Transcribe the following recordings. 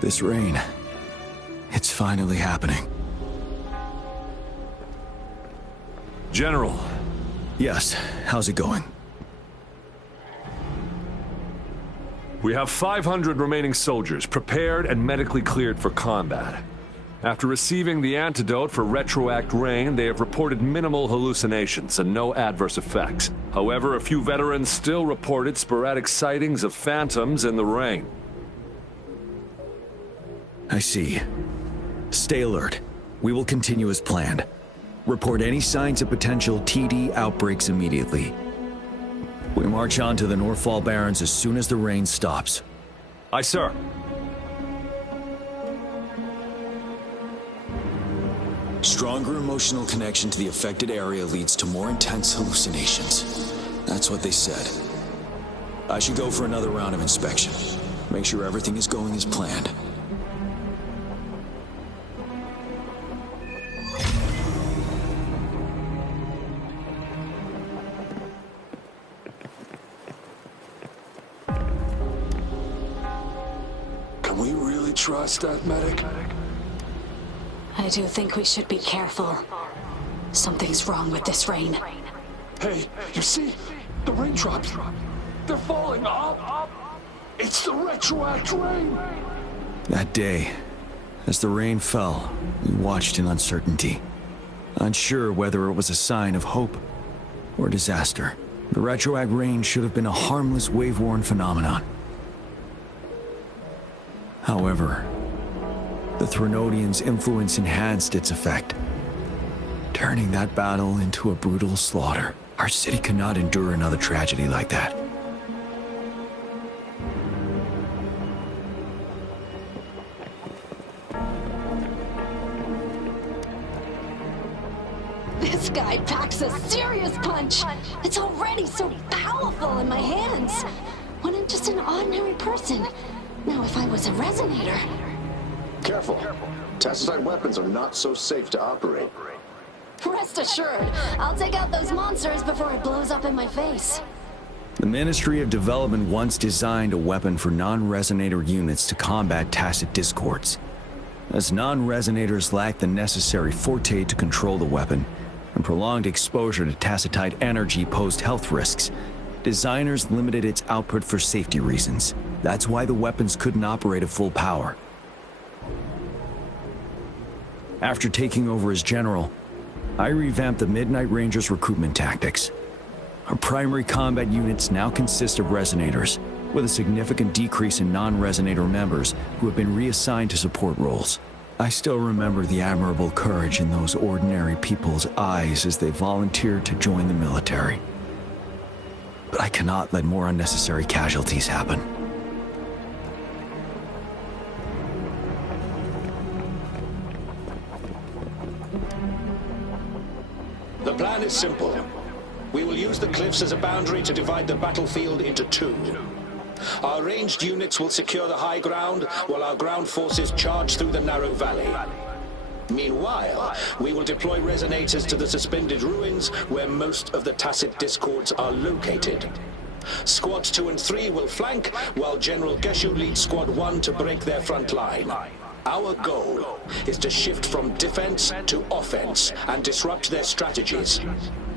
This rain, it's finally happening. General. Yes, how's it going? We have 500 remaining soldiers prepared and medically cleared for combat. After receiving the antidote for retroact rain, they have reported minimal hallucinations and no adverse effects. However, a few veterans still reported sporadic sightings of phantoms in the rain. I see. Stay alert. We will continue as planned. Report any signs of potential TD outbreaks immediately. We march on to the Northfall Barrens as soon as the rain stops. Aye, sir. Stronger emotional connection to the affected area leads to more intense hallucinations. That's what they said. I should go for another round of inspection. Make sure everything is going as planned. Can we really trust that medic? I do think we should be careful. Something's wrong with this rain. Hey, you see? The raindrops. They're falling up. It's the retroact rain. That day, as the rain fell, we watched in uncertainty. Unsure whether it was a sign of hope or disaster. The retroact rain should have been a harmless wave-worn phenomenon. However, the Threnodians' influence enhanced its effect, turning that battle into a brutal slaughter. Our city cannot endure another tragedy like that. This guy packs a serious punch. It's already so powerful in my hands. When I'm just an ordinary person. Now, if I was a resonator... Careful. Tacitite weapons are not so safe to operate. Rest assured, I'll take out those monsters before it blows up in my face. The Ministry of Development once designed a weapon for non-resonator units to combat tacit discords. As non-resonators lack the necessary forte to control the weapon, and prolonged exposure to tacitite energy posed health risks, designers limited its output for safety reasons. That's why the weapons couldn't operate at full power. After taking over as general, I revamped the Midnight Rangers' recruitment tactics. Our primary combat units now consist of resonators, with a significant decrease in non-resonator members who have been reassigned to support roles. I still remember the admirable courage in those ordinary people's eyes as they volunteered to join the military. But I cannot let more unnecessary casualties happen. The plan is simple. We will use the cliffs as a boundary to divide the battlefield into two. Our ranged units will secure the high ground, while our ground forces charge through the narrow valley. Meanwhile, we will deploy resonators to the suspended ruins where most of the tacit discords are located. Squads 2 and 3 will flank, while General Geshu leads Squad 1 to break their front line. Our goal is to shift from defense to offense and disrupt their strategies.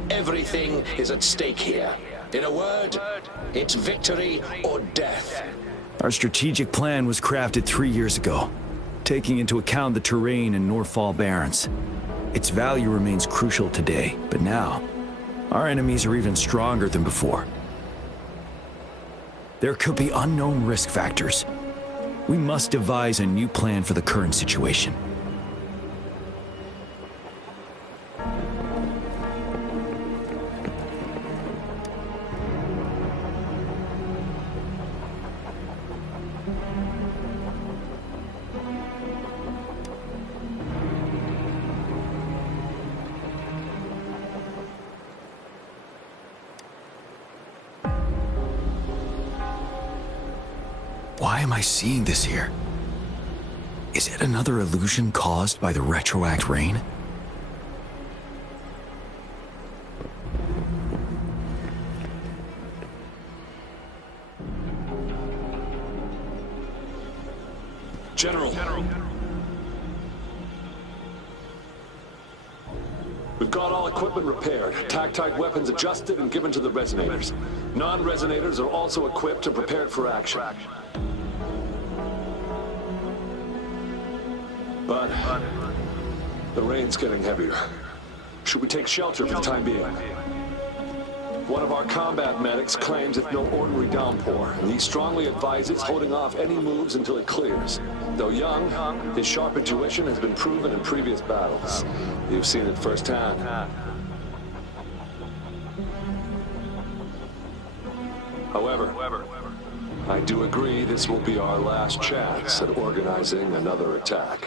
Everything is at stake here. In a word, it's victory or death. Our strategic plan was crafted 3 years ago, taking into account the terrain in Northfall Barrens. Its value remains crucial today, but now, our enemies are even stronger than before. There could be unknown risk factors. We must devise a new plan for the current situation. Why am I seeing this here? Is it another illusion caused by the retroact rain? General. We've got all equipment repaired, tactite weapons adjusted and given to the resonators. Non-resonators are also equipped and prepared for action. But the rain's getting heavier. Should we take shelter for the time being? One of our combat medics claims it's no ordinary downpour, and he strongly advises holding off any moves until it clears. Though young, his sharp intuition has been proven in previous battles. You've seen it firsthand. However, I do agree this will be our last chance at organizing another attack.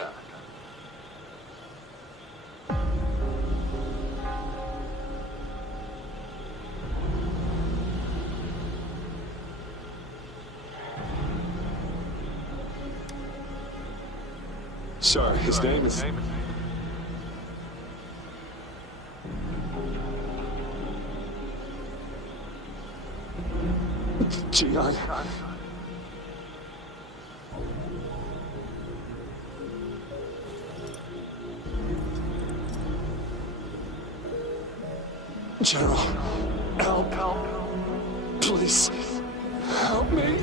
Sir, his name is... Gian. General, help. Please, help me.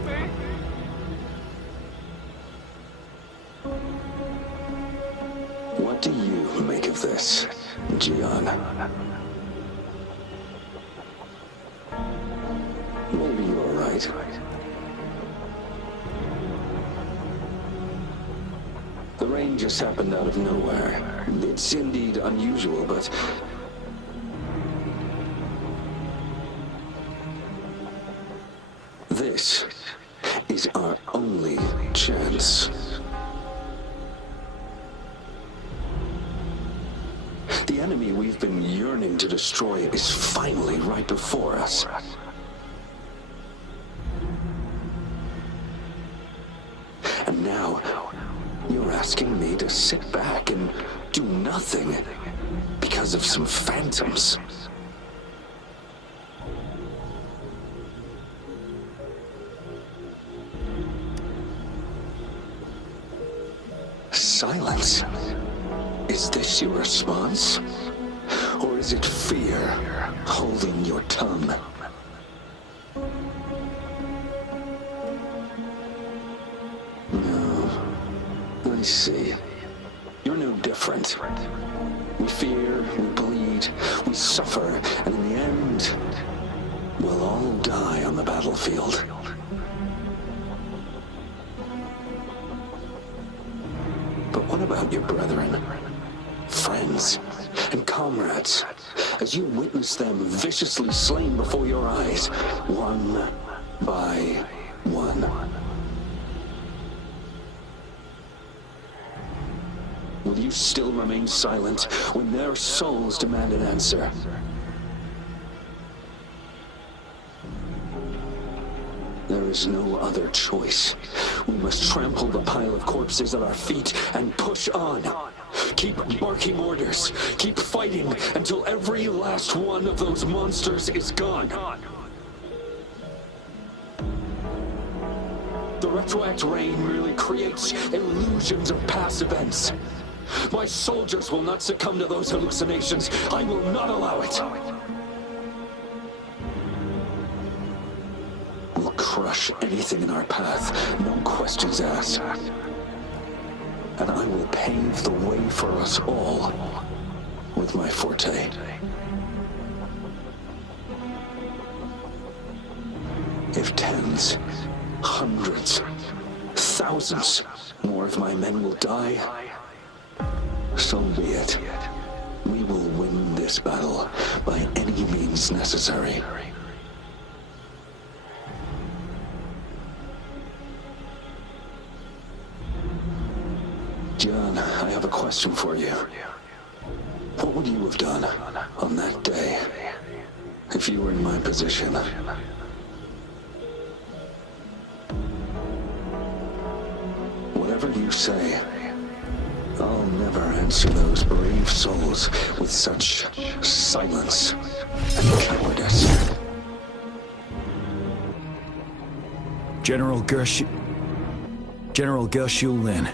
What do you make of this, Gian? Maybe you're right. The rain just happened out of nowhere. It's indeed unusual, but... this is our only chance. The enemy we've been yearning to destroy is finally right before us. And now, you're asking me to sit back and do nothing because of some phantoms. Silence. Is this your response? Or is it fear holding your tongue? No. I see. You're no different. We fear, we bleed, we suffer, and in the end, we'll all die on the battlefield. But what about your brethren? Friends and comrades, as you witness them viciously slain before your eyes, one by one. Will you still remain silent when their souls demand an answer? There is no other choice. We must trample the pile of corpses at our feet and push on. Keep barking orders. Keep fighting until every last one of those monsters is gone. The retroact rain merely creates illusions of past events. My soldiers will not succumb to those hallucinations. I will not allow it. We'll crush anything in our path, no questions asked. And I will pave the way for us all with my forte. If tens, hundreds, thousands more of my men will die, so be it. We will win this battle by any means necessary. John, I have a question for you. What would you have done on that day if you were in my position? Whatever you say, I'll never answer those brave souls with such silence and cowardice. General Gershulin.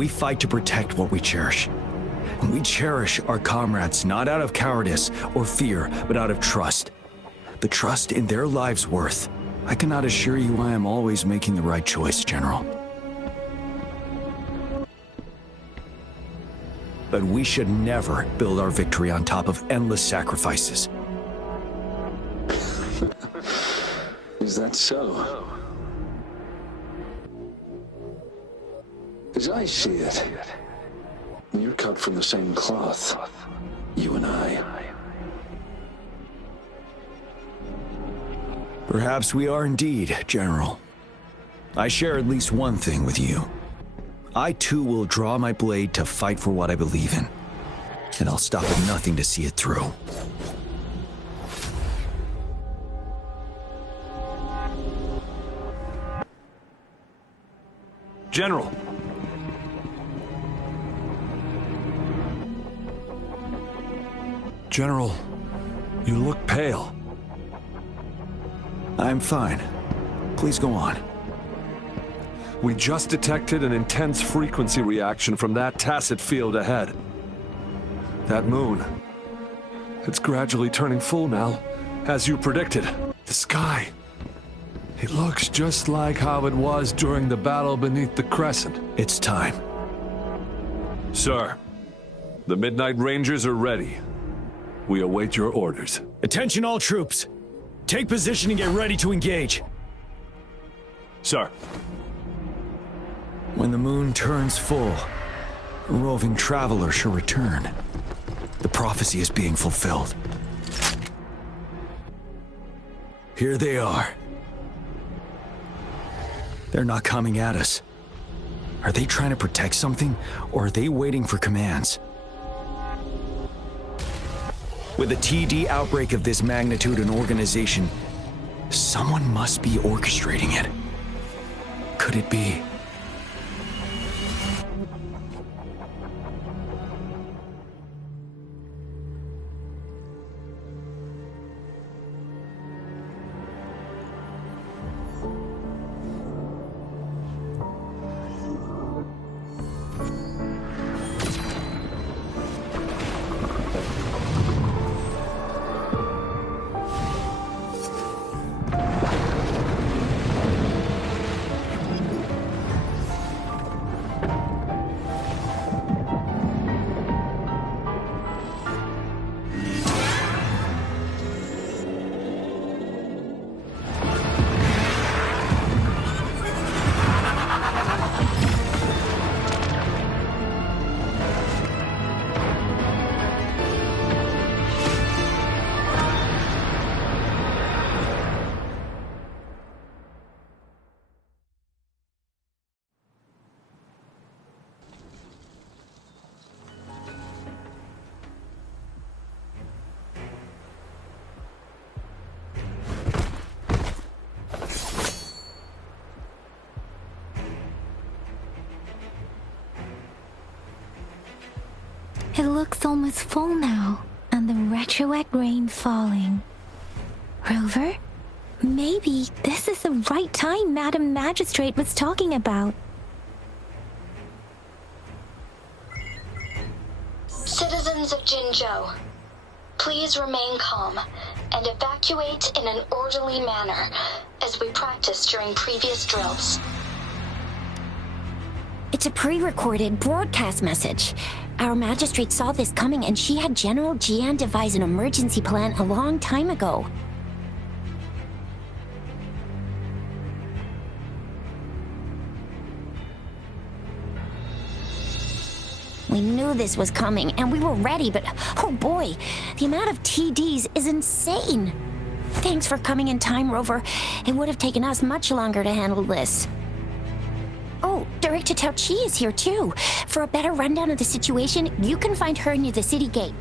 We fight to protect what we cherish. And we cherish our comrades not out of cowardice or fear, but out of trust. The trust in their lives' worth. I cannot assure you I am always making the right choice, General. But we should never build our victory on top of endless sacrifices. Is that so? As I see it, you're cut from the same cloth, you and I. Perhaps we are indeed, General. I share at least one thing with you. I too will draw my blade to fight for what I believe in. And I'll stop at nothing to see it through. General! General, you look pale. I'm fine. Please go on. We just detected an intense frequency reaction from that tacit field ahead. That moon. It's gradually turning full now, as you predicted. The sky. It looks just like how it was during the battle beneath the crescent. It's time. Sir, the Midnight Rangers are ready. We await your orders. Attention all troops. Take position and get ready to engage. Sir. When the moon turns full, a roving traveler shall return. The prophecy is being fulfilled. Here they are. They're not coming at us. Are they trying to protect something, or are they waiting for commands? With a TD outbreak of this magnitude and organization, someone must be orchestrating it. Could it be? It looks almost full now, and the retroact rain falling. Rover? Maybe this is the right time Madam Magistrate was talking about. Citizens of Jinzhou, please remain calm and evacuate in an orderly manner, as we practiced during previous drills. It's a pre-recorded broadcast message. Our magistrate saw this coming and she had General Jian devise an emergency plan a long time ago. We knew this was coming and we were ready, but oh boy, the amount of TDs is insane. Thanks for coming in time, Rover. It would have taken us much longer to handle this. Oh, Director Tao Chi is here too. For a better rundown of the situation, you can find her near the city gate.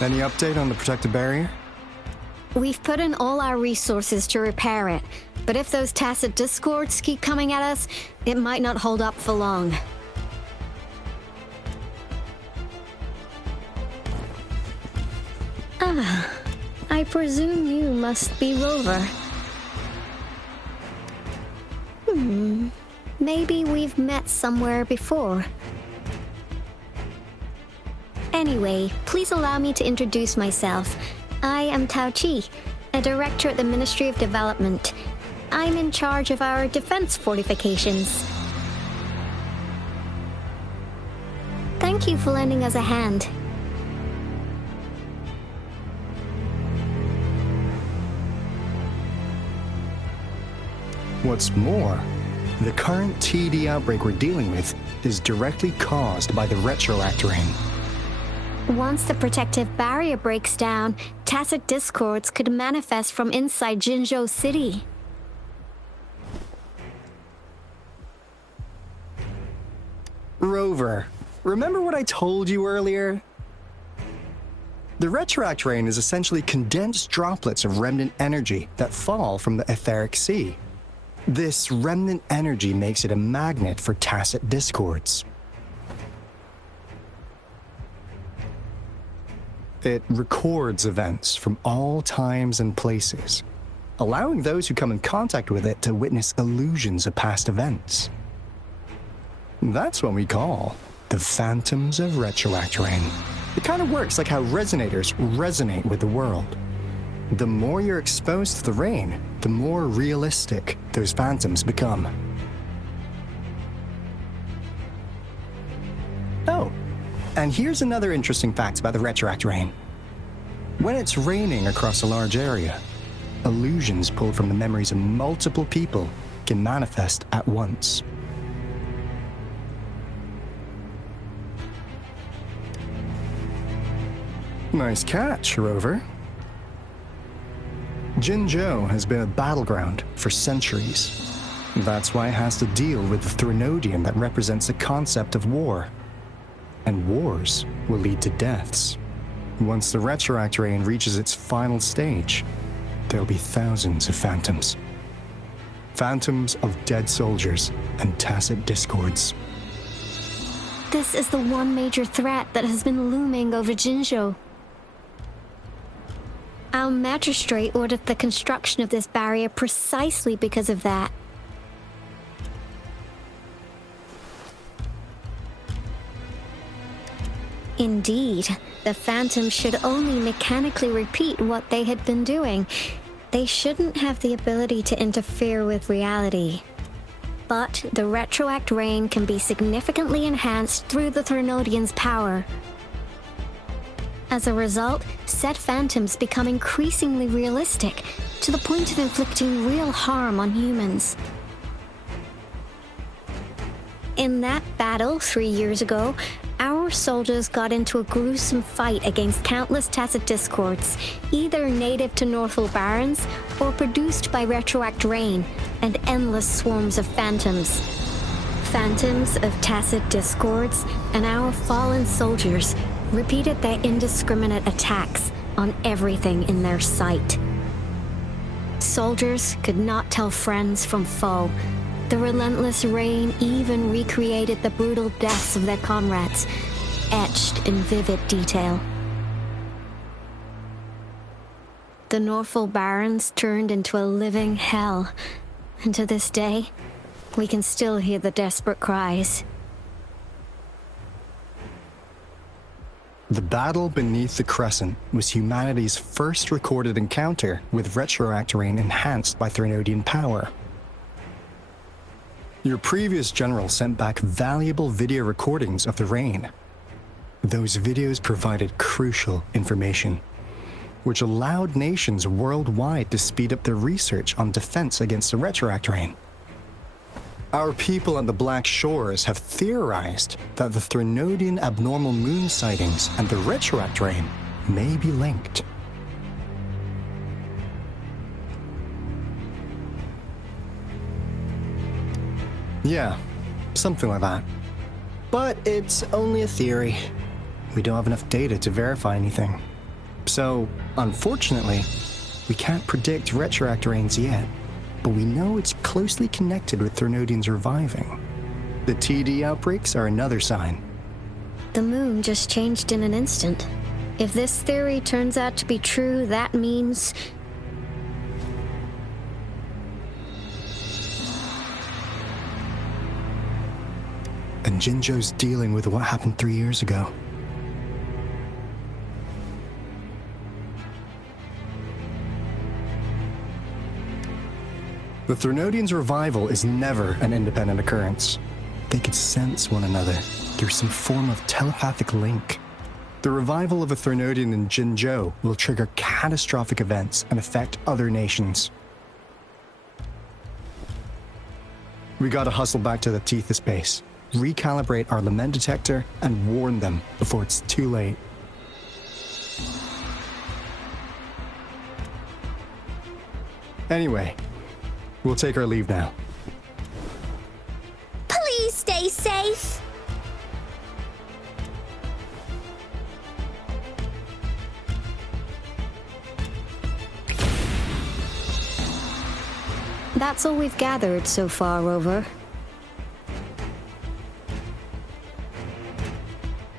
Any update on the protective barrier? We've put in all our resources to repair it, but if those tacit discords keep coming at us, it might not hold up for long. Ah, I presume you must be Rover. maybe we've met somewhere before. Anyway, please allow me to introduce myself. I am Tao Chi, a director at the Ministry of Development. I'm in charge of our defense fortifications. Thank you for lending us a hand. What's more, the current TD outbreak we're dealing with is directly caused by the retroact rain. Once the protective barrier breaks down, tacit discords could manifest from inside Jinzhou City. Rover, remember what I told you earlier? The retroact rain is essentially condensed droplets of remnant energy that fall from the etheric sea. This remnant energy makes it a magnet for tacit discords. It records events from all times and places, allowing those who come in contact with it to witness illusions of past events. That's what we call the phantoms of retroact rain. It kind of works like how resonators resonate with the world. The more you're exposed to the rain, the more realistic those phantoms become. Oh, and here's another interesting fact about the retroact rain. When it's raining across a large area, illusions pulled from the memories of multiple people can manifest at once. Nice catch, Rover. Jinzhou has been a battleground for centuries. That's why it has to deal with the Threnodian that represents the concept of war. And wars will lead to deaths. Once the retroact rain reaches its final stage, there'll be thousands of phantoms. Phantoms of dead soldiers and tacit discords. This is the one major threat that has been looming over Jinzhou. Our magistrate ordered the construction of this barrier precisely because of that. Indeed, the phantoms should only mechanically repeat what they had been doing. They shouldn't have the ability to interfere with reality. But the retroact rain can be significantly enhanced through the Threnodian's power. As a result, said phantoms become increasingly realistic, to the point of inflicting real harm on humans. In that battle 3 years ago, our soldiers got into a gruesome fight against countless tacit discords, either native to Northwell Barrens or produced by retroact rain and endless swarms of phantoms. Phantoms of tacit discords and our fallen soldiers repeated their indiscriminate attacks on everything in their sight. Soldiers could not tell friends from foe. The relentless rain even recreated the brutal deaths of their comrades, etched in vivid detail. The Northwell Barrens turned into a living hell, and to this day, we can still hear the desperate cries. The battle beneath the Crescent was humanity's first recorded encounter with retroact rain enhanced by Threnodian power. Your previous general sent back valuable video recordings of the rain. Those videos provided crucial information, which allowed nations worldwide to speed up their research on defense against the retroact rain. Our people at the Black Shores have theorized that the Threnodian abnormal moon sightings and the retroact rain may be linked. Yeah, something like that. But it's only a theory. We don't have enough data to verify anything. So, unfortunately, we can't predict retroact rains yet. But we know it's closely connected with Threnodians reviving. The TD outbreaks are another sign. The moon just changed in an instant. If this theory turns out to be true, that means... and Jinzhou's dealing with what happened 3 years ago. The Threnodians' revival is never an independent occurrence. They could sense one another through some form of telepathic link. The revival of a Threnodian in Jinzhou will trigger catastrophic events and affect other nations. We gotta hustle back to the Tethys base, recalibrate our lament detector, and warn them before it's too late. Anyway, we'll take our leave now. Please stay safe. That's all we've gathered so far, Rover.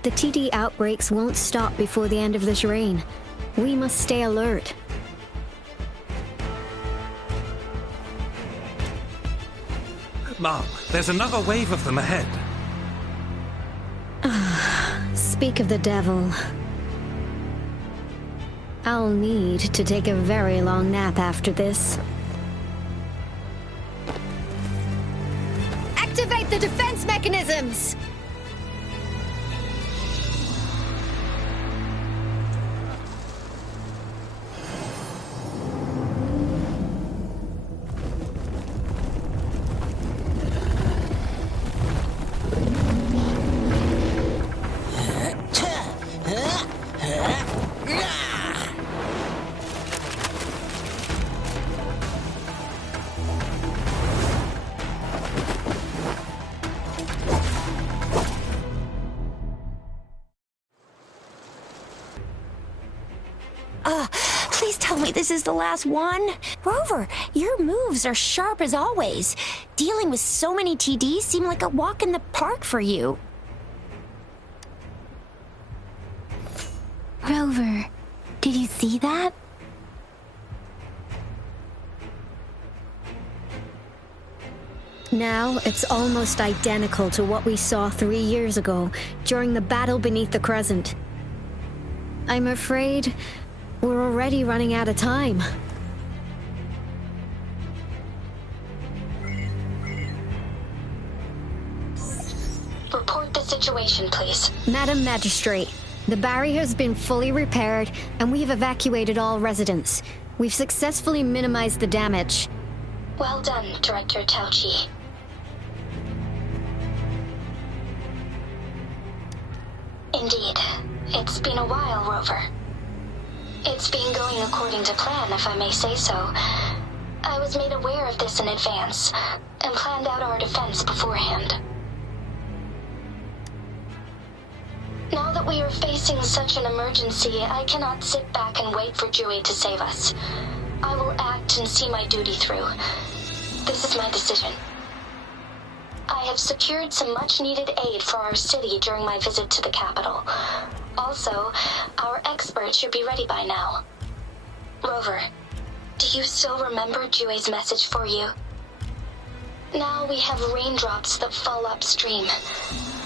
The TD outbreaks won't stop before the end of this reign. We must stay alert. Mom, there's another wave of them ahead. Speak of the devil. I'll need to take a very long nap after this. Activate the defense mechanisms! Please tell me this is the last one. Rover, your moves are sharp as always. Dealing with so many TDs seem like a walk in the park for you. Rover, did you see that? Now, it's almost identical to what we saw 3 years ago, during the battle beneath the Crescent. I'm afraid we're already running out of time. Report the situation, please. Madam Magistrate, the barrier has been fully repaired, and we've evacuated all residents. We've successfully minimized the damage. Well done, Director Tauchi. Indeed. It's been a while, Rover. It's been going according to plan, if I may say so. I was made aware of this in advance, and planned out our defense beforehand. Now that we are facing such an emergency, I cannot sit back and wait for Jui to save us. I will act and see my duty through. This is my decision. I have secured some much-needed aid for our city during my visit to the capital. Also, our experts should be ready by now. Rover, do you still remember Jue's message for you? Now we have raindrops that fall upstream,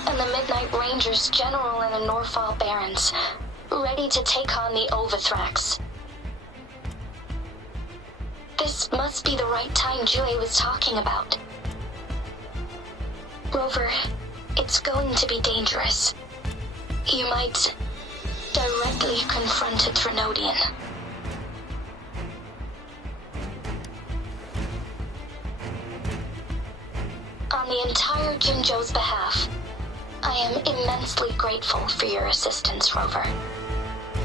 and the Midnight Rangers General and the Norfall Barons, ready to take on the Overthrax. This must be the right time Jue was talking about. Rover, it's going to be dangerous. You might directly confront a Threnodian. On the entire Jinzhou's behalf, I am immensely grateful for your assistance, Rover.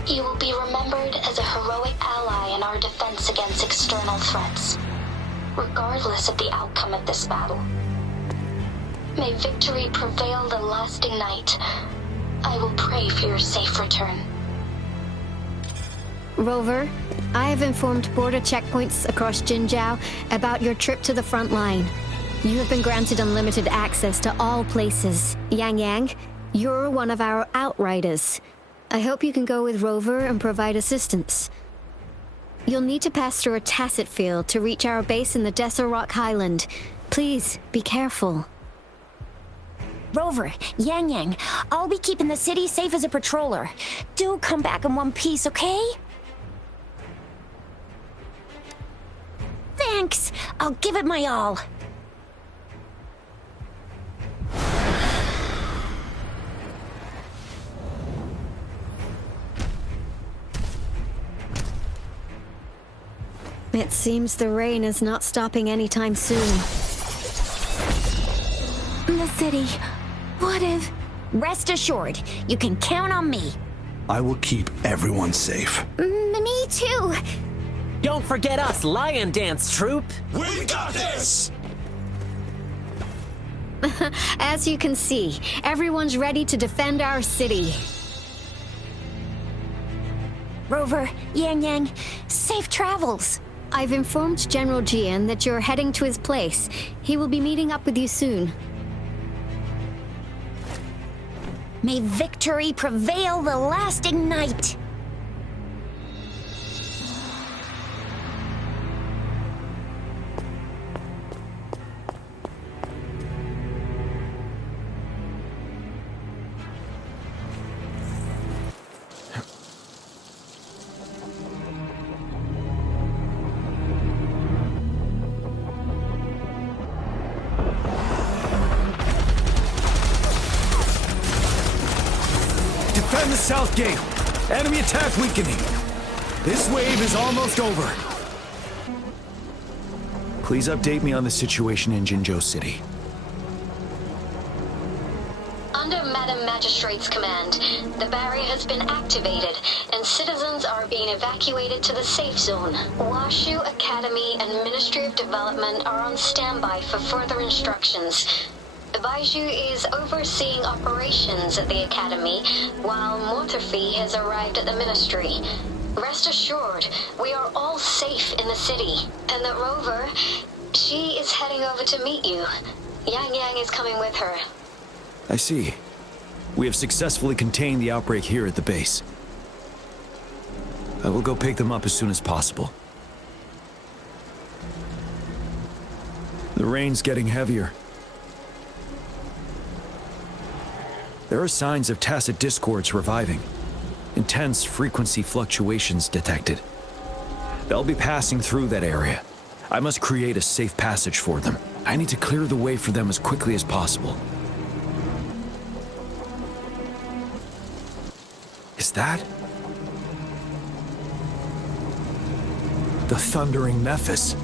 You will be remembered as a heroic ally in our defense against external threats, regardless of the outcome of this battle. May victory prevail the lasting night. I will pray for your safe return. Rover, I have informed border checkpoints across Jinzhou about your trip to the front line. You have been granted unlimited access to all places. Yang Yang, you're one of our outriders. I hope you can go with Rover and provide assistance. You'll need to pass through a tacit field to reach our base in the Desert Rock Highland. Please, be careful. Rover, Yang, I'll be keeping the city safe as a patroller. Do come back in one piece, okay? Thanks. I'll give it my all. It seems the rain is not stopping anytime soon. The city. What if... Rest assured, you can count on me. I will keep everyone safe. Me too. Don't forget us, Lion Dance Troop! We got this! As you can see, everyone's ready to defend our city. Rover, Yang, safe travels. I've informed General Jian that you're heading to his place. He will be meeting up with you soon. May victory prevail the lasting night. Defend the south gate. Enemy attack weakening. This wave is almost over. Please update me on the situation in Jinzhou City. Under Madam Magistrate's command, the barrier has been activated, and citizens are being evacuated to the safe zone. Washu Academy and Ministry of Development are on standby for further instructions. Baiju is overseeing operations at the Academy, while Mortherfee has arrived at the Ministry. Rest assured, we are all safe in the city, and that Rover, she is heading over to meet you. Yang is coming with her. I see. We have successfully contained the outbreak here at the base. I will go pick them up as soon as possible. The rain's getting heavier. There are signs of tacit discords reviving. Intense frequency fluctuations detected. They'll be passing through that area. I must create a safe passage for them. I need to clear the way for them as quickly as possible. Is that the thundering Mephis?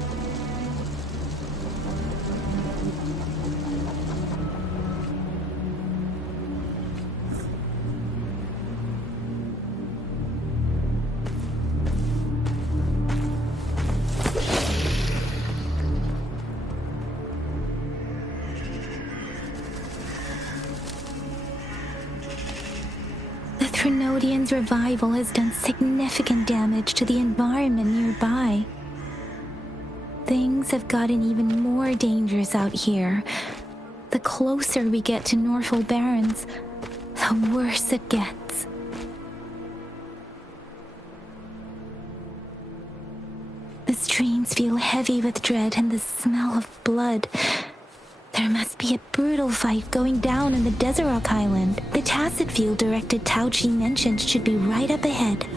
Trinodian's revival has done significant damage to the environment nearby. Things have gotten even more dangerous out here. The closer we get to Northwell Barrens, the worse it gets. The streams feel heavy with dread and the smell of blood. There must be a brutal fight going down in the Desert Rock Island. The tacit field directed Tao Chi mentioned should be right up ahead.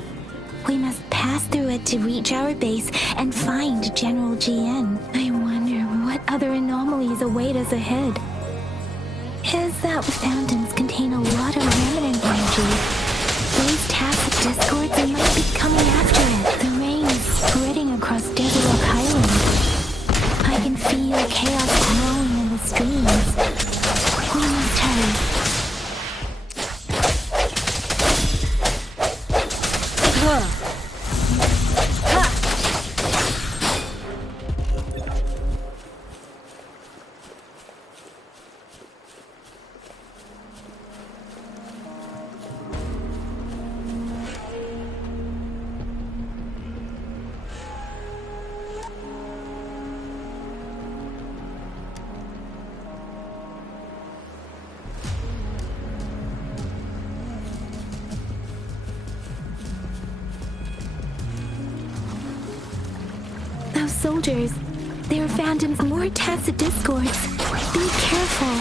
We must pass through it to reach our base and find General Jian. I wonder what other anomalies await us ahead. Is that fountains contain a lot of remnant energy? Those tacit discords might be coming after it. The rain is spreading across Desert Rock Island. I can feel chaos growing in the streams. We must hurry. Soldiers, there are phantoms, more tacit discords. Be careful.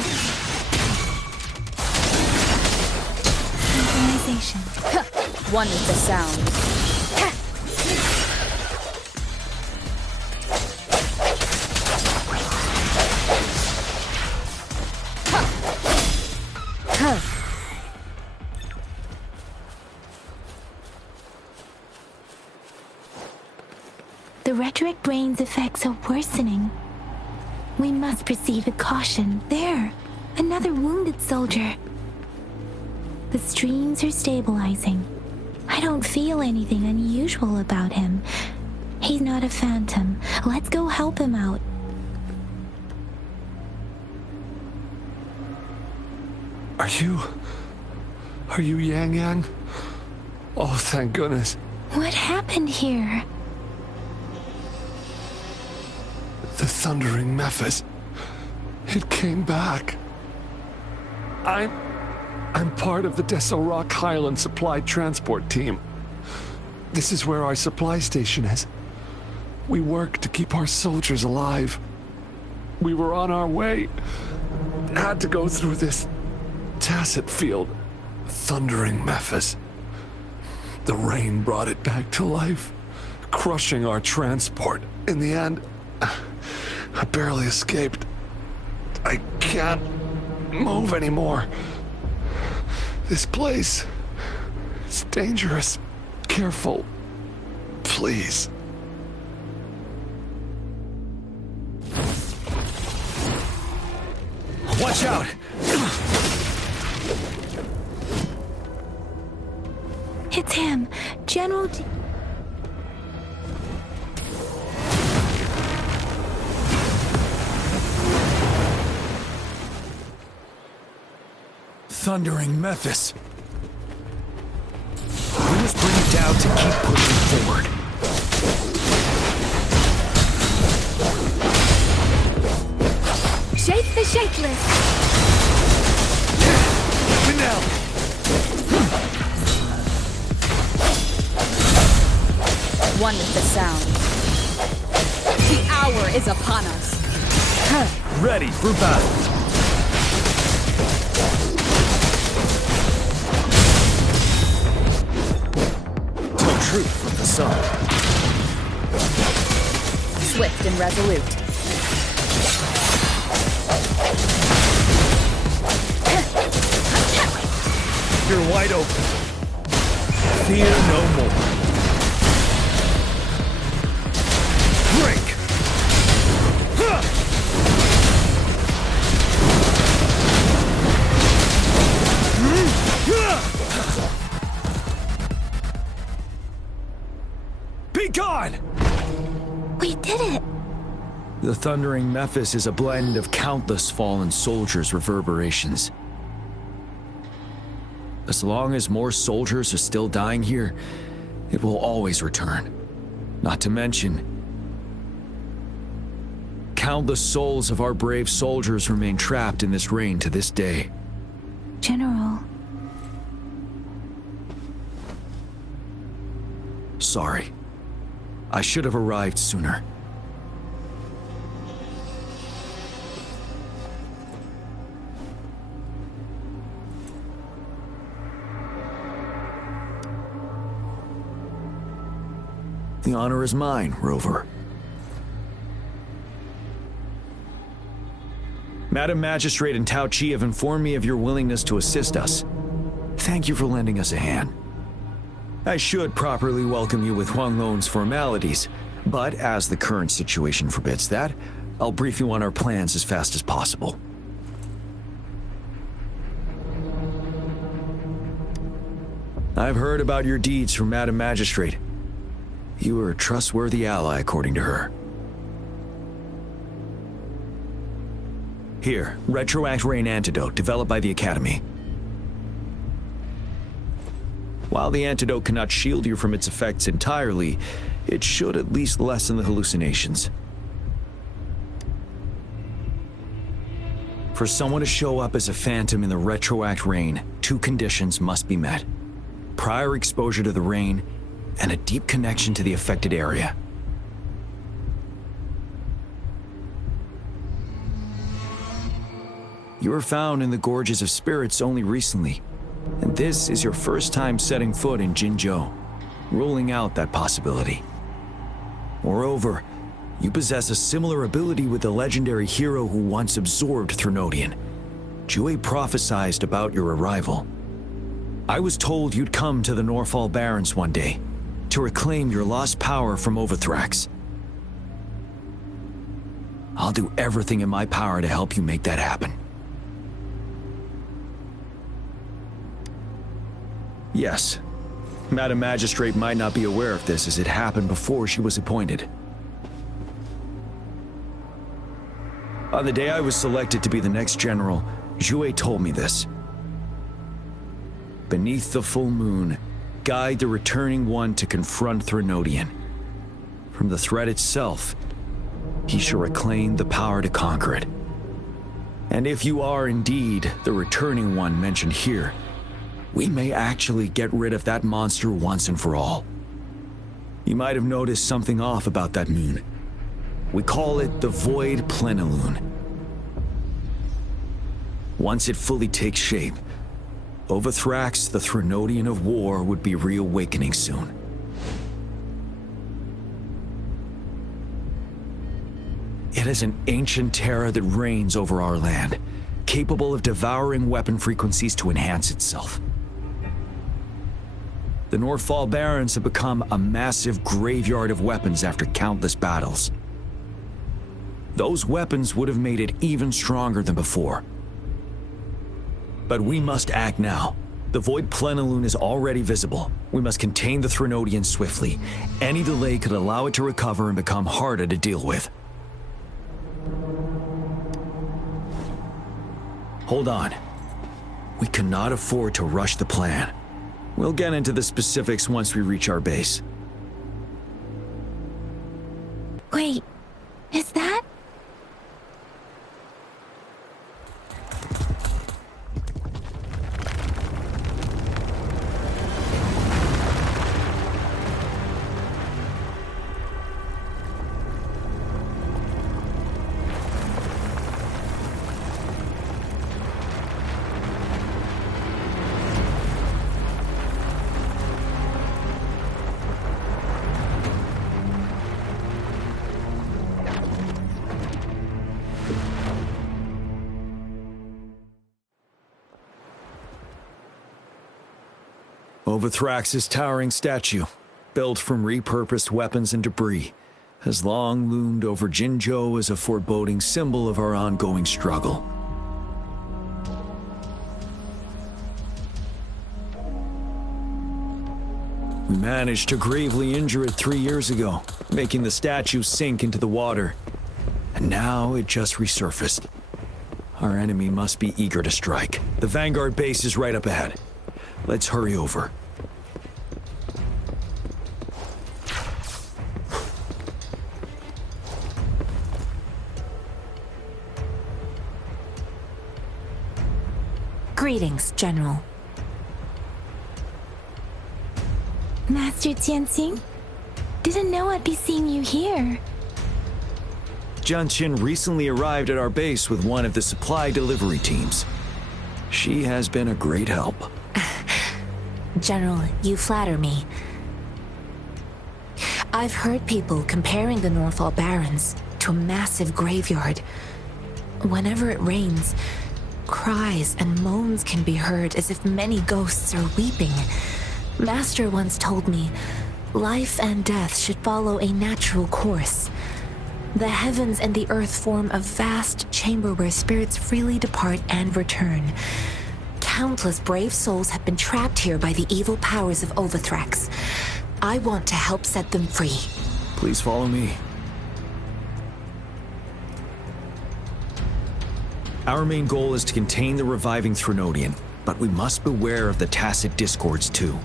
reverberation. One with the sound. The retroact rain's effects are worsening. We must proceed with caution. There, another wounded soldier. The streams are stabilizing. I don't feel anything unusual about him. He's not a phantom. Let's go help him out. Are you Yang Yang? Oh, thank goodness. What happened here? The thundering Memphis. It came back. I'm part of the Deso Rock Highland Supply Transport Team. This is where our supply station is. We work to keep our soldiers alive. We were on our way. Had to go through this tacit field. Thundering Memphis. The rain brought it back to life, crushing our transport. In the end, I barely escaped. I can't move anymore. This place is dangerous. Careful. Please. Watch out! It's him, General Thundering Memphis. We must bring it down to keep pushing forward. Shape the shapeless! Now! One with the sound. The hour is upon us. Ready for battle. Tell truth from the sun. Swift and resolute. You're wide open. Fear no more. Break! Be gone! We did it! The thundering Memphis is a blend of countless fallen soldiers' reverberations. As long as more soldiers are still dying here, it will always return. Not to mention, countless souls of our brave soldiers remain trapped in this rain to this day. General. Sorry. I should have arrived sooner. The honor is mine, Rover. Madam Magistrate and Tao Chi have informed me of your willingness to assist us. Thank you for lending us a hand. I should properly welcome you with Huanglong's formalities, but as the current situation forbids that, I'll brief you on our plans as fast as possible. I've heard about your deeds from Madam Magistrate. You are a trustworthy ally, according to her. Here, Retroact Rain Antidote, developed by the Academy. While the antidote cannot shield you from its effects entirely, it should at least lessen the hallucinations. For someone to show up as a phantom in the Retroact Rain, two conditions must be met. Prior exposure to the rain, and a deep connection to the affected area. You were found in the Gorges of Spirits only recently, And this is your first time setting foot in Jinzhou, ruling out that possibility. Moreover, you possess a similar ability with the legendary hero who once absorbed Threnodian. Jue prophesied about your arrival. I was told you'd come to the Norfall Barrens one day, to reclaim your lost power from Overthrax. I'll do everything in my power to help you make that happen. Yes, Madam Magistrate might not be aware of this as it happened before she was appointed. On the day I was selected to be the next general, Jue told me this. Beneath the full moon, guide the returning one to confront Threnodian. From the threat itself, he shall reclaim the power to conquer it. And if you are indeed the returning one mentioned here, we may actually get rid of that monster once and for all. You might have noticed something off about that moon. We call it the Void Plenilune. Once it fully takes shape, Overthrax, the Threnodian of War, would be reawakening soon. It is an ancient terror that reigns over our land, capable of devouring weapon frequencies to enhance itself. The Norfall Barrens have become a massive graveyard of weapons after countless battles. Those weapons would have made it even stronger than before. But we must act now. The Void Plenilune is already visible. We must contain the Threnodian swiftly. Any delay could allow it to recover and become harder to deal with. Hold on. We cannot afford to rush the plan. We'll get into the specifics once we reach our base. Wait, is that? Overthrax's towering statue, built from repurposed weapons and debris, has long loomed over Jinzhou as a foreboding symbol of our ongoing struggle. We managed to gravely injure it 3 years ago, making the statue sink into the water. And now it just resurfaced. Our enemy must be eager to strike. The Vanguard base is right up ahead. Let's hurry over. Greetings, General. Master Jianxing? Didn't know I'd be seeing you here. Jianqin recently arrived at our base with one of the supply delivery teams. She has been a great help. General, you flatter me. I've heard people comparing the Norfall Barrens to a massive graveyard. Whenever it rains, cries and moans can be heard as if many ghosts are weeping. Master once told me, life and death should follow a natural course. The heavens and the earth form a vast chamber where spirits freely depart and return. Countless brave souls have been trapped here by the evil powers of Overthrax. I want to help set them free. Please follow me. Our main goal is to contain the reviving Threnodian, but we must beware of the tacit discords too.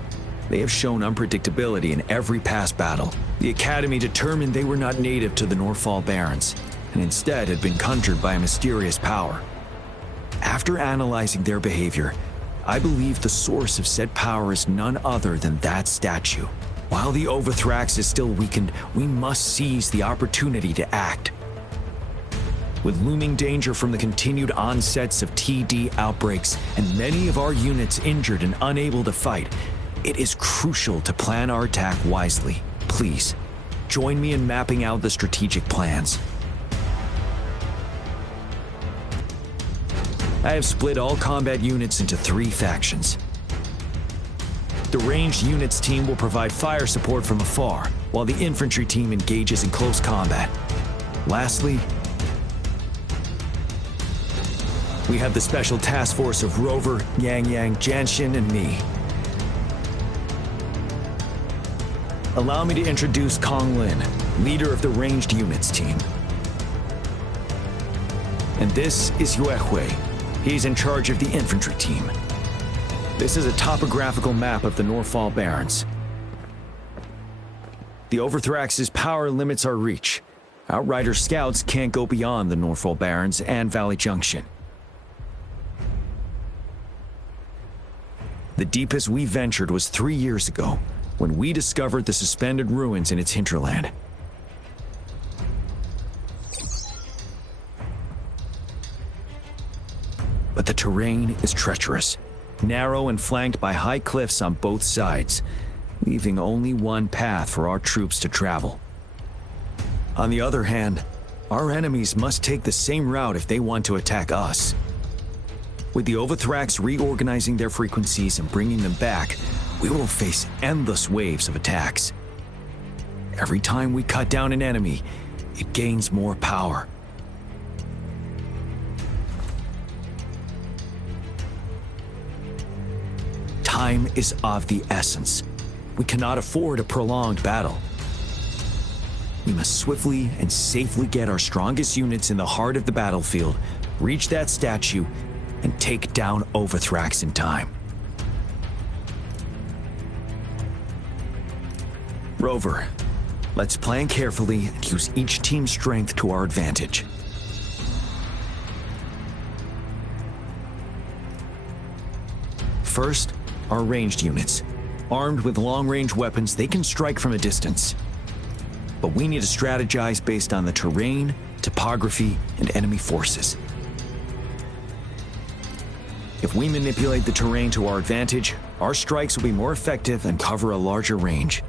They have shown unpredictability in every past battle. The Academy determined they were not native to the Norfall Barrens, and instead had been conjured by a mysterious power. After analyzing their behavior, I believe the source of said power is none other than that statue. While the Overthrax is still weakened, we must seize the opportunity to act. With looming danger from the continued onsets of TD outbreaks and many of our units injured and unable to fight, it is crucial to plan our attack wisely. Please, join me in mapping out the strategic plans. I have split all combat units into 3 factions. The ranged units team will provide fire support from afar, while the infantry team engages in close combat. Lastly, we have the special task force of Rover, Yang, Janshin, and me. Allow me to introduce Kong Lin, leader of the ranged units team. And this is Yue Hui. He's in charge of the infantry team. This is a topographical map of the Northfall Barrens. The Overthrax's power limits our reach. Outrider scouts can't go beyond the Northfall Barrens and Valley Junction. The deepest we ventured was 3 years ago, when we discovered the suspended ruins in its hinterland. But the terrain is treacherous, narrow and flanked by high cliffs on both sides, leaving only one path for our troops to travel. On the other hand, our enemies must take the same route if they want to attack us. With the Overthrax reorganizing their frequencies and bringing them back, we will face endless waves of attacks. Every time we cut down an enemy, it gains more power. Time is of the essence. We cannot afford a prolonged battle. We must swiftly and safely get our strongest units in the heart of the battlefield, reach that statue, and take down Overthrax in time. Rover, let's plan carefully and use each team's strength to our advantage. First, our ranged units. Armed with long-range weapons, they can strike from a distance. But we need to strategize based on the terrain, topography, and enemy forces. If we manipulate the terrain to our advantage, our strikes will be more effective and cover a larger range.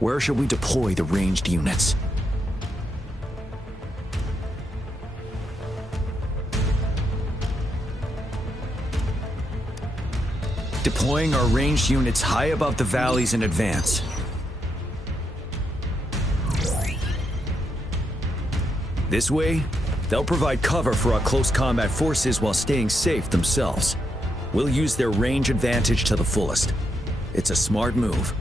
Where should we deploy the ranged units? Deploying our ranged units high above the valleys in advance. This way, they'll provide cover for our close combat forces while staying safe themselves. We'll use their range advantage to the fullest. It's a smart move.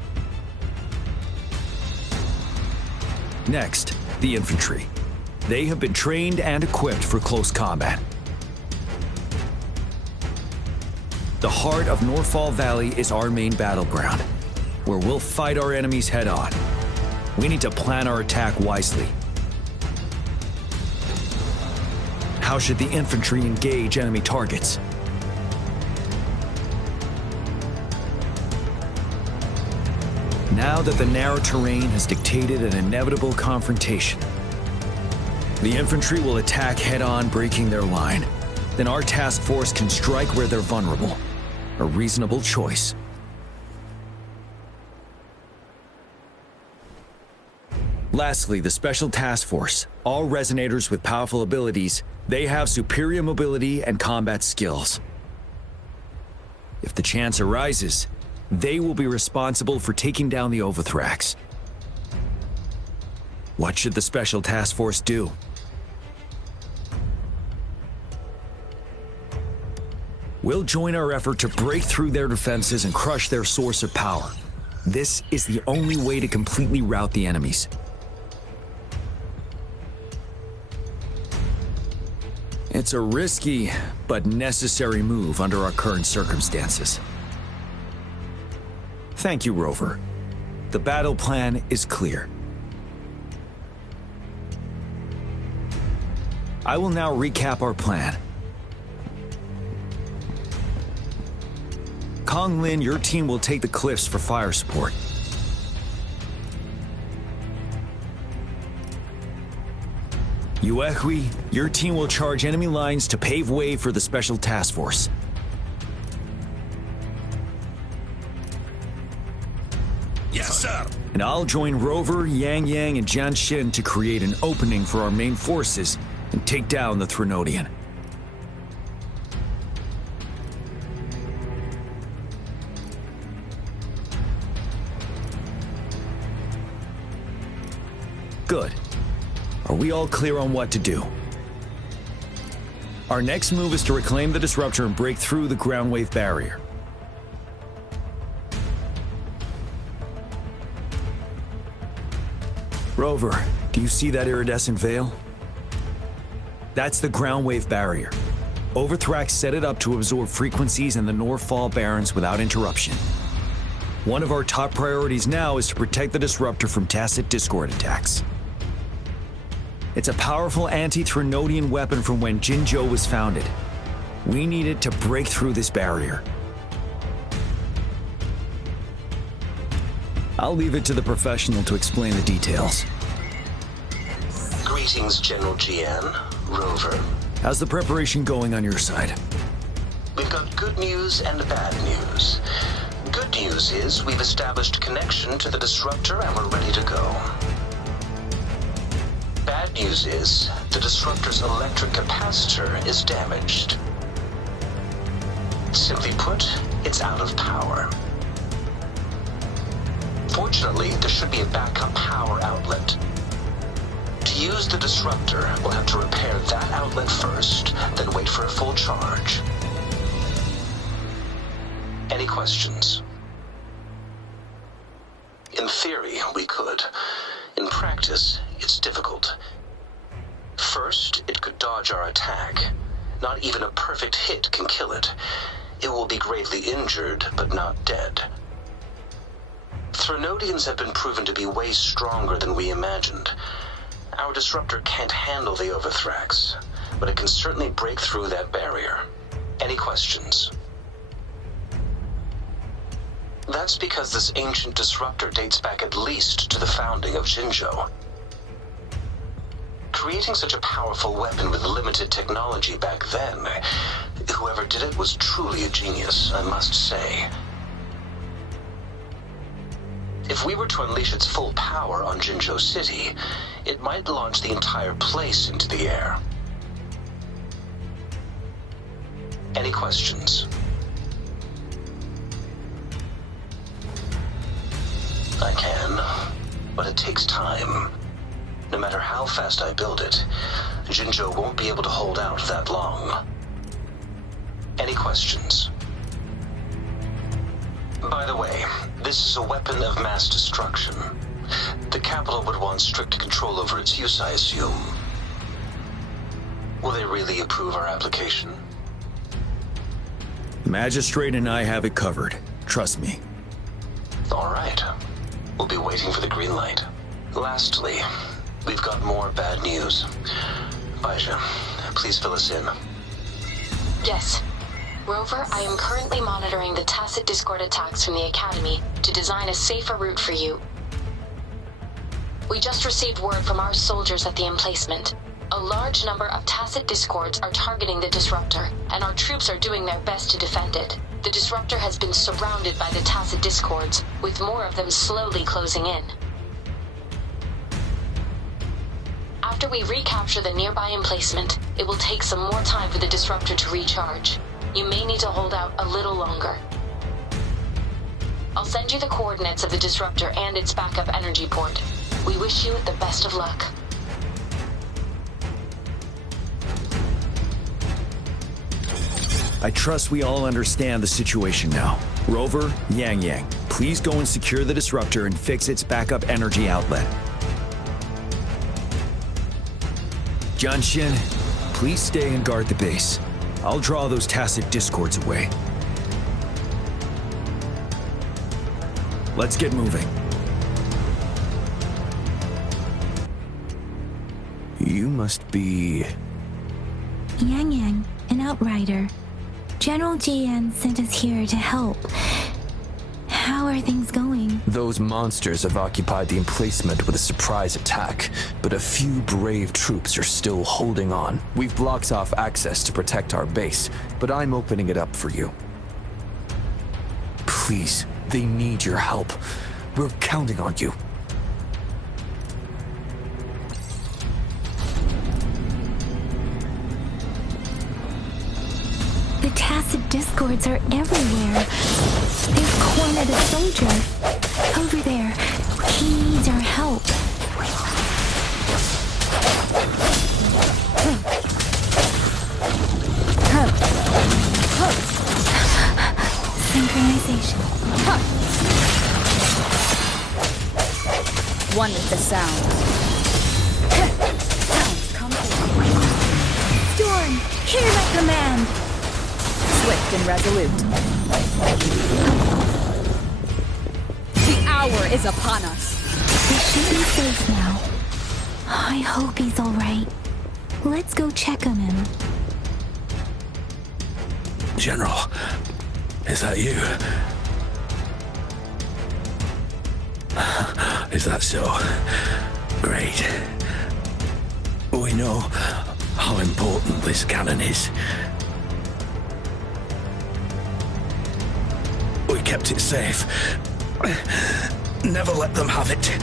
Next, the infantry. They have been trained and equipped for close combat. The heart of Northfall Valley is our main battleground, where we'll fight our enemies head-on. We need to plan our attack wisely. How should the infantry engage enemy targets? Now that the narrow terrain has dictated an inevitable confrontation, the infantry will attack head-on, breaking their line. Then our task force can strike where they're vulnerable. A reasonable choice. Lastly, the Special Task Force. All resonators with powerful abilities, they have superior mobility and combat skills. If the chance arises, they will be responsible for taking down the Overthrax. What should the Special Task Force do? We'll join our effort to break through their defenses and crush their source of power. This is the only way to completely rout the enemies. It's a risky, but necessary move under our current circumstances. Thank you, Rover. The battle plan is clear. I will now recap our plan. Kong Lin, your team will take the cliffs for fire support. Yuehui, your team will charge enemy lines to pave way for the Special Task Force. Yes, sir. And I'll join Rover, Yang Yang, and Jian Xin to create an opening for our main forces and take down the Threnodian. Good. Are we all clear on what to do? Our next move is to reclaim the disruptor and break through the ground wave barrier. Rover, do you see that iridescent veil? That's the ground wave barrier. Overthrax set it up to absorb frequencies in the Northfall Barrens without interruption. One of our top priorities now is to protect the disruptor from tacit discord attacks. It's a powerful anti-Threnodian weapon from when Jinzhou was founded. We need it to break through this barrier. I'll leave it to the professional to explain the details. Greetings, General Jian, Rover. How's the preparation going on your side? We've got good news and bad news. Good news is we've established connection to the disruptor and we're ready to go. Bad news is the disruptor's electric capacitor is damaged. Simply put, it's out of power. Fortunately, there should be a backup power outlet. To use the disruptor, we'll have to repair that outlet first, then wait for a full charge. Any questions? In theory, we could. In practice, it's difficult. First, it could dodge our attack. Not even a perfect hit can kill it. It will be gravely injured, but not dead. Threnodians have been proven to be way stronger than we imagined. Our disruptor can't handle the Overthrax, but it can certainly break through that barrier. Any questions? That's because this ancient disruptor dates back at least to the founding of Jinzhou. Creating such a powerful weapon with limited technology back then, whoever did it was truly a genius, I must say. If we were to unleash its full power on Jinzhou City, it might launch the entire place into the air. Any questions? I can, but it takes time. No matter how fast I build it, Jinzhou won't be able to hold out that long. Any questions? By the way, this is a weapon of mass destruction. The capital would want strict control over its use, I assume. Will they really approve our application? The Magistrate and I have it covered. Trust me. All right. We'll be waiting for the green light. Lastly, we've got more bad news. Baija, please fill us in. Yes. Rover, I am currently monitoring the tacit discord attacks from the Academy to design a safer route for you. We just received word from our soldiers at the emplacement. A large number of tacit discords are targeting the disruptor, and our troops are doing their best to defend it. The disruptor has been surrounded by the tacit discords, with more of them slowly closing in. After we recapture the nearby emplacement, it will take some more time for the disruptor to recharge. You may need to hold out a little longer. I'll send you the coordinates of the disruptor and its backup energy port. We wish you the best of luck. I trust we all understand the situation now. Rover, Yang Yang, please go and secure the disruptor and fix its backup energy outlet. Jian Xin, please stay and guard the base. I'll draw those tacit discords away. Let's get moving. You must be... Yang Yang, an outrider. General Jian sent us here to help. How are things going? Those monsters have occupied the emplacement with a surprise attack, but a few brave troops are still holding on. We've blocked off access to protect our base, but I'm opening it up for you. Please, they need your help. We're counting on you. The tacit discords are everywhere. They've cornered a soldier. Over there. He needs our help. Synchronization. One with the sound. Sounds come Storm, hear my command. Swift and resolute. The hour is upon us. We should be safe now. I hope he's all right. Let's go check on him. General, is that you? Is that so? Great. We know how important this cannon is. We kept it safe. Never let them have it.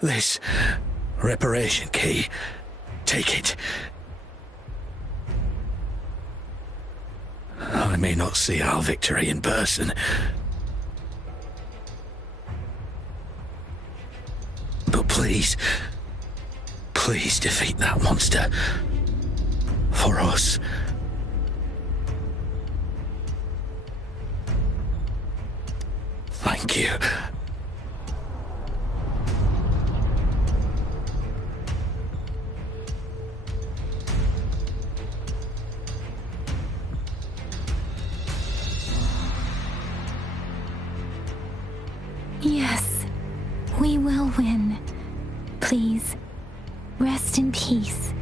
This reparation key. Take it. I may not see our victory in person, but please defeat that monster. For us. Thank you. Yes, we will win. Please, rest in peace.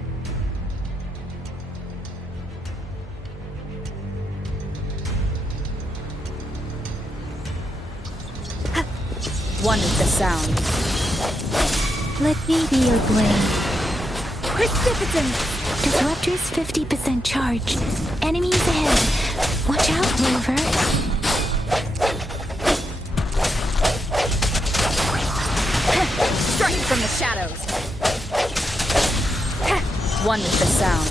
One with the sound. Let me be your blade. Precipitant! Disruptor's 50% charge. Enemies ahead. Watch out, Rover. Strike from the shadows. One with the sound.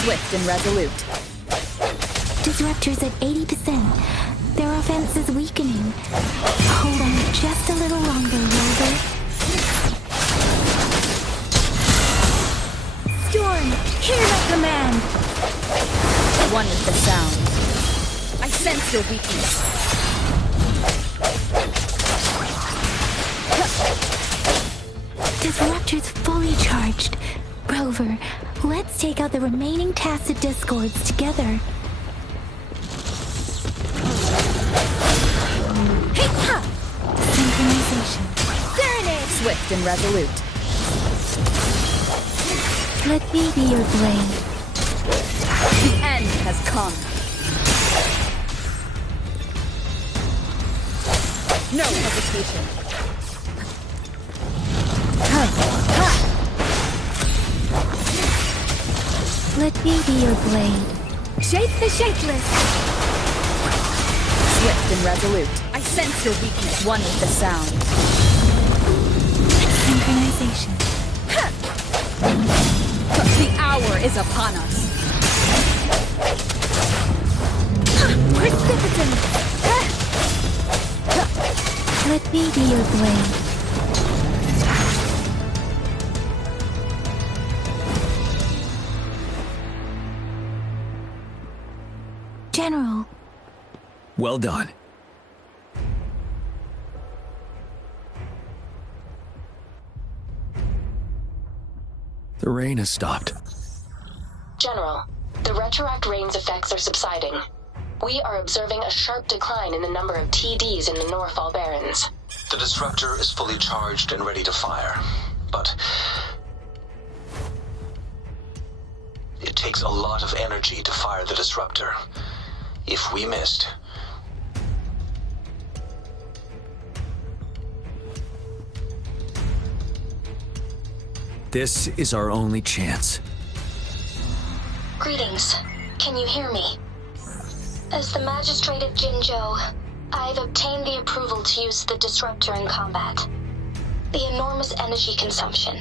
Swift and resolute. Disruptor's at 80%. Their offense is weakening. Hold on just a little longer, Rover. Storm, hear my command. One with the sound. I sense your weakness. Disruptor's fully charged. Rover, let's take out the remaining tacit discords together. Synchronization. Serenade! Swift and resolute. Let me be your blade. The end has come. No hesitation. Let me be your blade. Shape the shapeless. Swift and resolute. I sense your weakness. One with the sound. Synchronization. The hour is upon us. Precipitant. Let me be your blade. General. Well done. The rain has stopped. General, the retroact rain's effects are subsiding. We are observing a sharp decline in the number of TDs in the Norfall Barrens. The disruptor is fully charged and ready to fire, but it takes a lot of energy to fire the disruptor. If we missed, this is our only chance. Greetings. Can you hear me? As the Magistrate of Jinzhou, I've obtained the approval to use the disruptor in combat. The enormous energy consumption,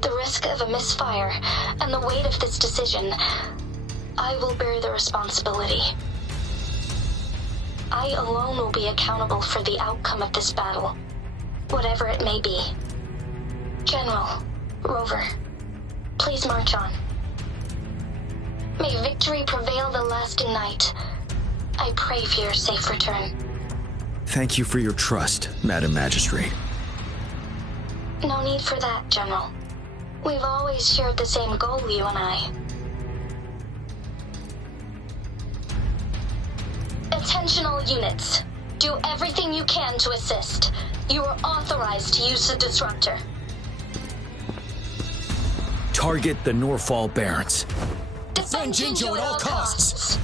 the risk of a misfire, and the weight of this decision, I will bear the responsibility. I alone will be accountable for the outcome of this battle, whatever it may be. General, Rover, please march on. May victory prevail the lasting night. I pray for your safe return. Thank you for your trust, Madam Magistrate. No need for that, General. We've always shared the same goal, you and I. Attention all units. Do everything you can to assist. You are authorized to use the disruptor. Target the Norfall Barrens. Defend Jinzhou at all costs.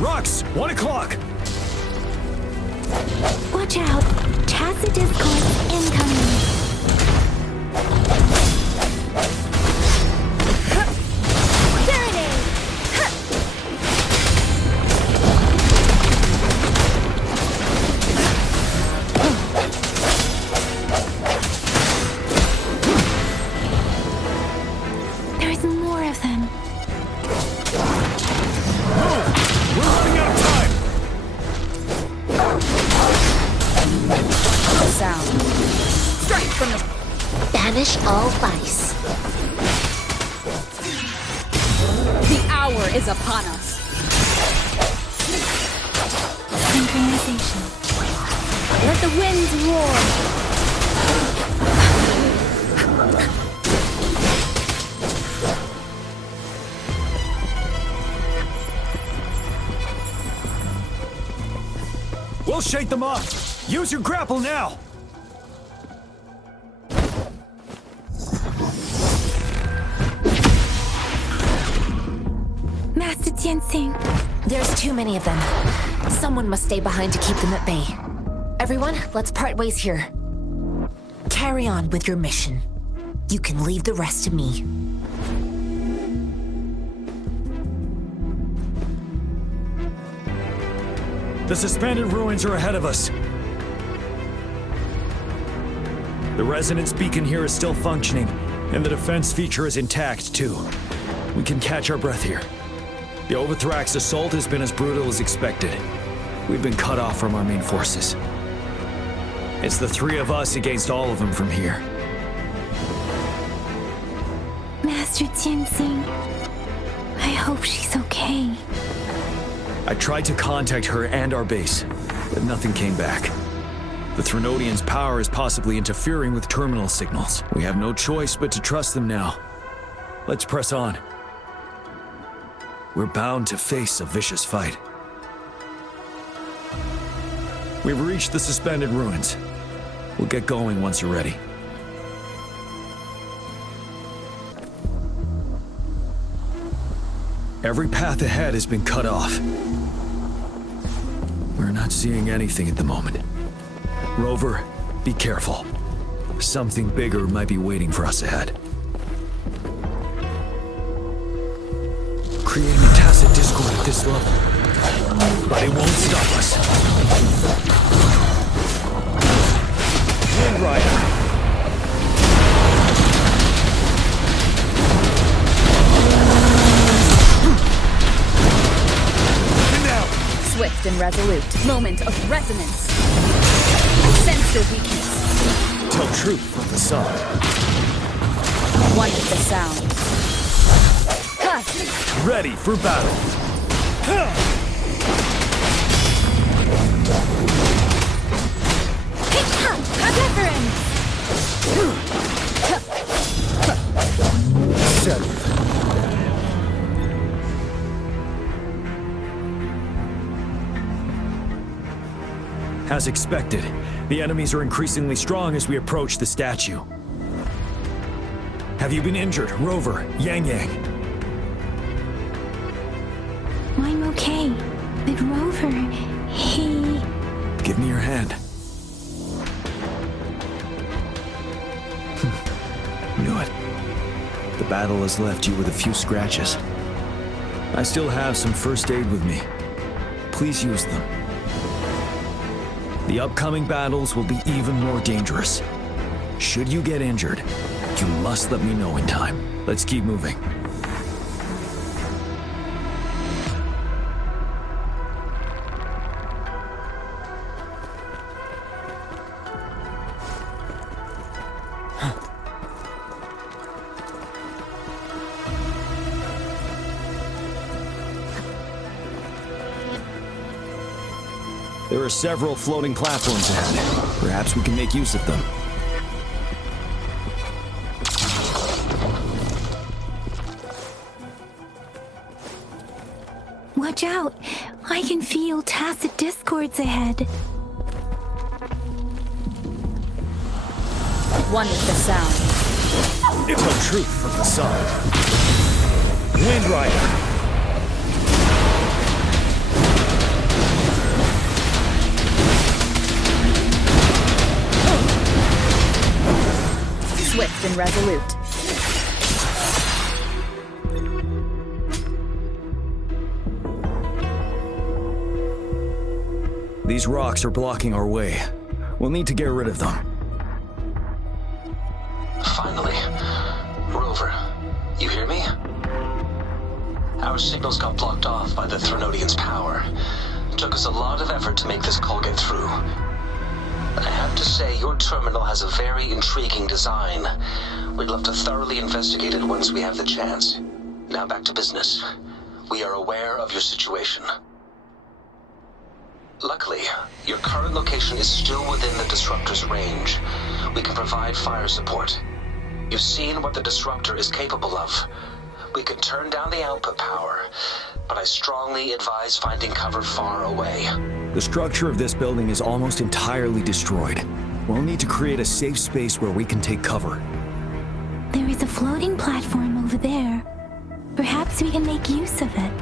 Rux, 1 o'clock! Watch out! Tacit discourse incoming! There's more of them. Sound. Strike from the... Banish all vice. The hour is upon us. Synchronization. Let the winds roar. We'll shake them off! Use your grapple now! Master Tianxing. There's too many of them. Someone must stay behind to keep them at bay. Everyone, let's part ways here. Carry on with your mission. You can leave the rest to me. The suspended ruins are ahead of us. The resonance beacon here is still functioning, and the defense feature is intact, too. We can catch our breath here. The Overthrax assault has been as brutal as expected. We've been cut off from our main forces. It's the three of us against all of them from here. Master Tianxing. I hope she's okay. I tried to contact her and our base, but nothing came back. The Threnodians' power is possibly interfering with terminal signals. We have no choice but to trust them now. Let's press on. We're bound to face a vicious fight. We've reached the suspended ruins. We'll get going once you're ready. Every path ahead has been cut off. We're not seeing anything at the moment. Rover, Be careful. Something bigger might be waiting for us ahead. Creating a tacit discord at this level. But it won't stop us. Wind Rider! Swift and resolute. Moment of resonance. Sense their weakness. Tell truth from the sun. One with the sound. Cut! Ready for battle. Settled. As expected, the enemies are increasingly strong as we approach the statue. Have you been injured, Rover, Yang Yang? I'm okay. But Rover, he... Give me your hand. Knew it. The battle has left you with a few scratches. I still have some first aid with me. Please use them. The upcoming battles will be even more dangerous. Should you get injured, you must let me know in time. Let's keep moving. There are several floating platforms ahead. Perhaps we can make use of them. Watch out! I can feel tacit discords ahead. One with the sound. It's a truth from the sun. Wind Rider! Swift and resolute. These rocks are blocking our way. We'll need to get rid of them. Finally. Rover, you hear me? Our signals got blocked off by the Threnodian's power. It took us a lot of effort to make this call get through. I have to say, your terminal has a very intriguing design. We'd love to thoroughly investigate it once we have the chance. Now back to business. We are aware of your situation. Luckily, your current location is still within the Disruptor's range. We can provide fire support. You've seen what the Disruptor is capable of. We can turn down the output power, but I strongly advise finding cover far away. The structure of this building is almost entirely destroyed. We'll need to create a safe space where we can take cover. There is a floating platform over there. Perhaps we can make use of it.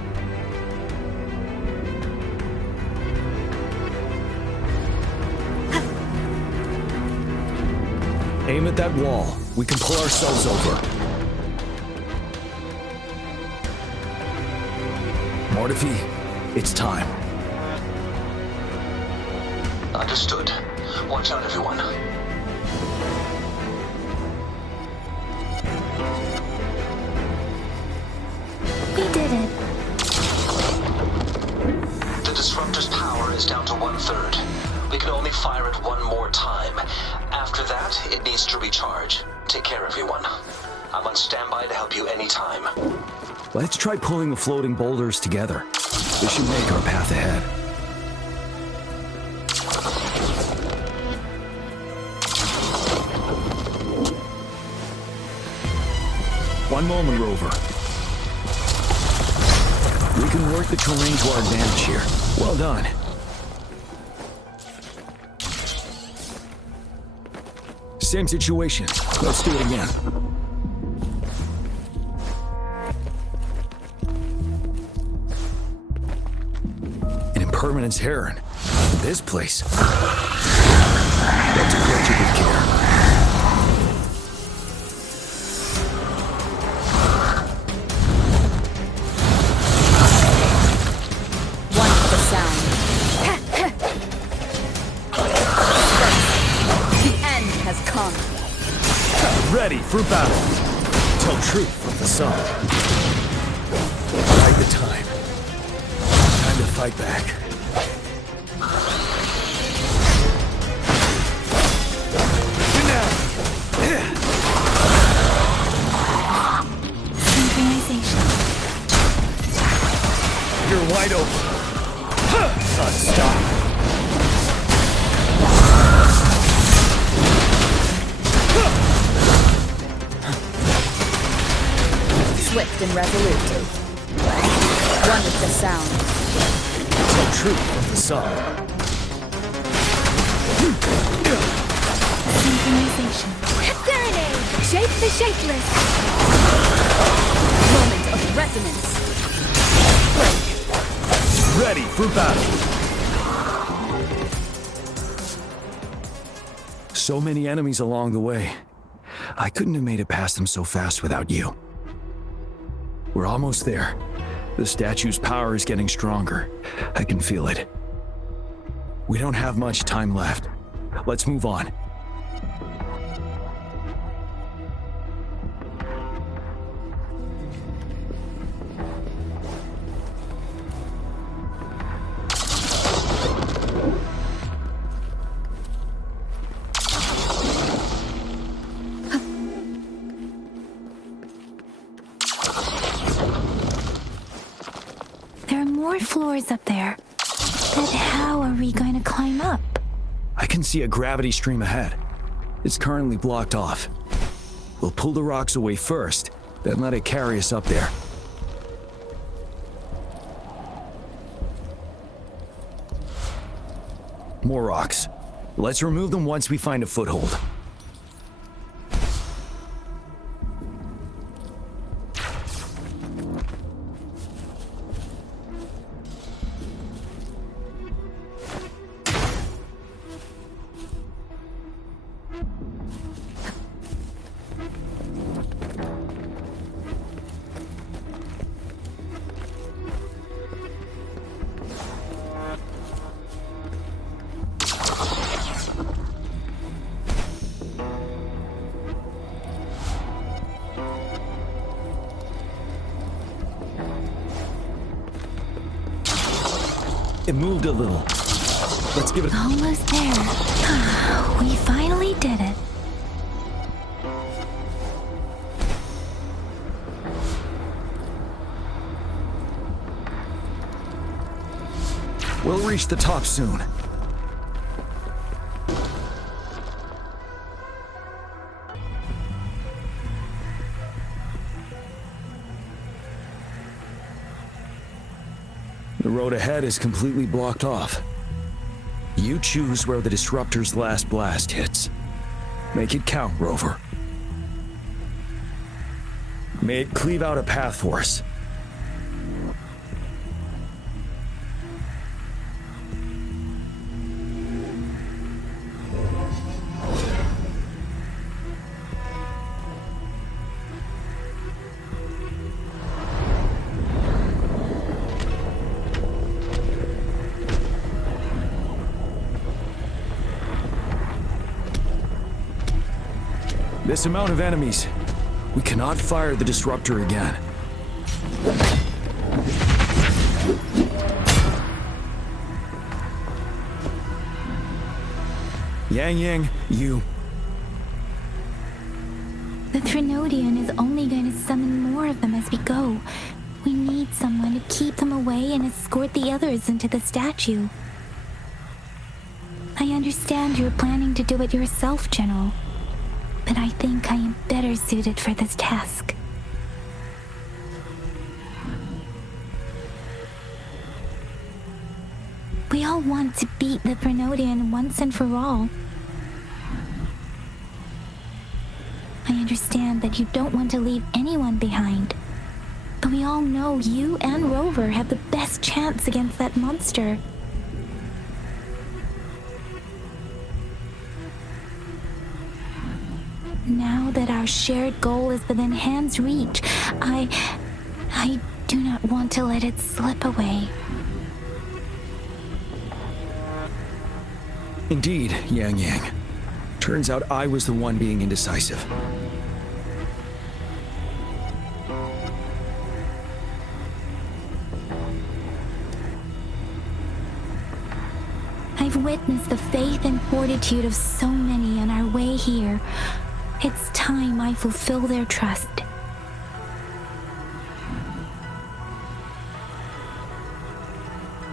Aim at that wall. We can pull ourselves over. Mortefi, it's time. Understood. Watch out, everyone. We did it. The Disruptor's power is down to 1/3. We can only fire it one more time. After that, it needs to recharge. Take care, everyone. I'm on standby to help you anytime. Let's try pulling the floating boulders together. This should make our path ahead. One moment, Rover. We can work the terrain to our advantage here. Well done. Same situation. Let's do it again. An impermanence heron. This place. Let's approach it upon me. Ready for battle. Tell truth from the sun. Bide the time. Time to fight back. Synchronization. You're wide open. Stop. Swift and resolute. One with the sound. Tell truth from the sun. Synchronization. Serenade! Shape the shapeless! Moment of resonance. Ready for battle. So many enemies along the way. I couldn't have made it past them so fast without you. We're almost there. The statue's power is getting stronger. I can feel it. We don't have much time left. Let's move on. More floors up there. But how are we going to climb up? I can see a gravity stream ahead. It's currently blocked off. We'll pull the rocks away first, then let it carry us up there. More rocks. Let's remove them once we find a foothold. It moved a little. Let's give it almost there. We finally did it. We'll reach the top soon. The road ahead is completely blocked off. You choose where the Disruptor's last blast hits. Make it count, Rover. May it cleave out a path for us. This amount of enemies. We cannot fire the Disruptor again. Yang, you. The Trinodian is only going to summon more of them as we go. We need someone to keep them away and escort the others into the statue. I understand you're planning to do it yourself, General. But I think I am better suited for this task. We all want to beat the Trinodian once and for all. I understand that you don't want to leave anyone behind. But we all know you and Rover have the best chance against that monster. Now that our shared goal is within hand's reach, I do not want to let it slip away. Indeed, Yang. Turns out I was the one being indecisive. I've witnessed the faith and fortitude of so many on our way here. It's time I fulfill their trust.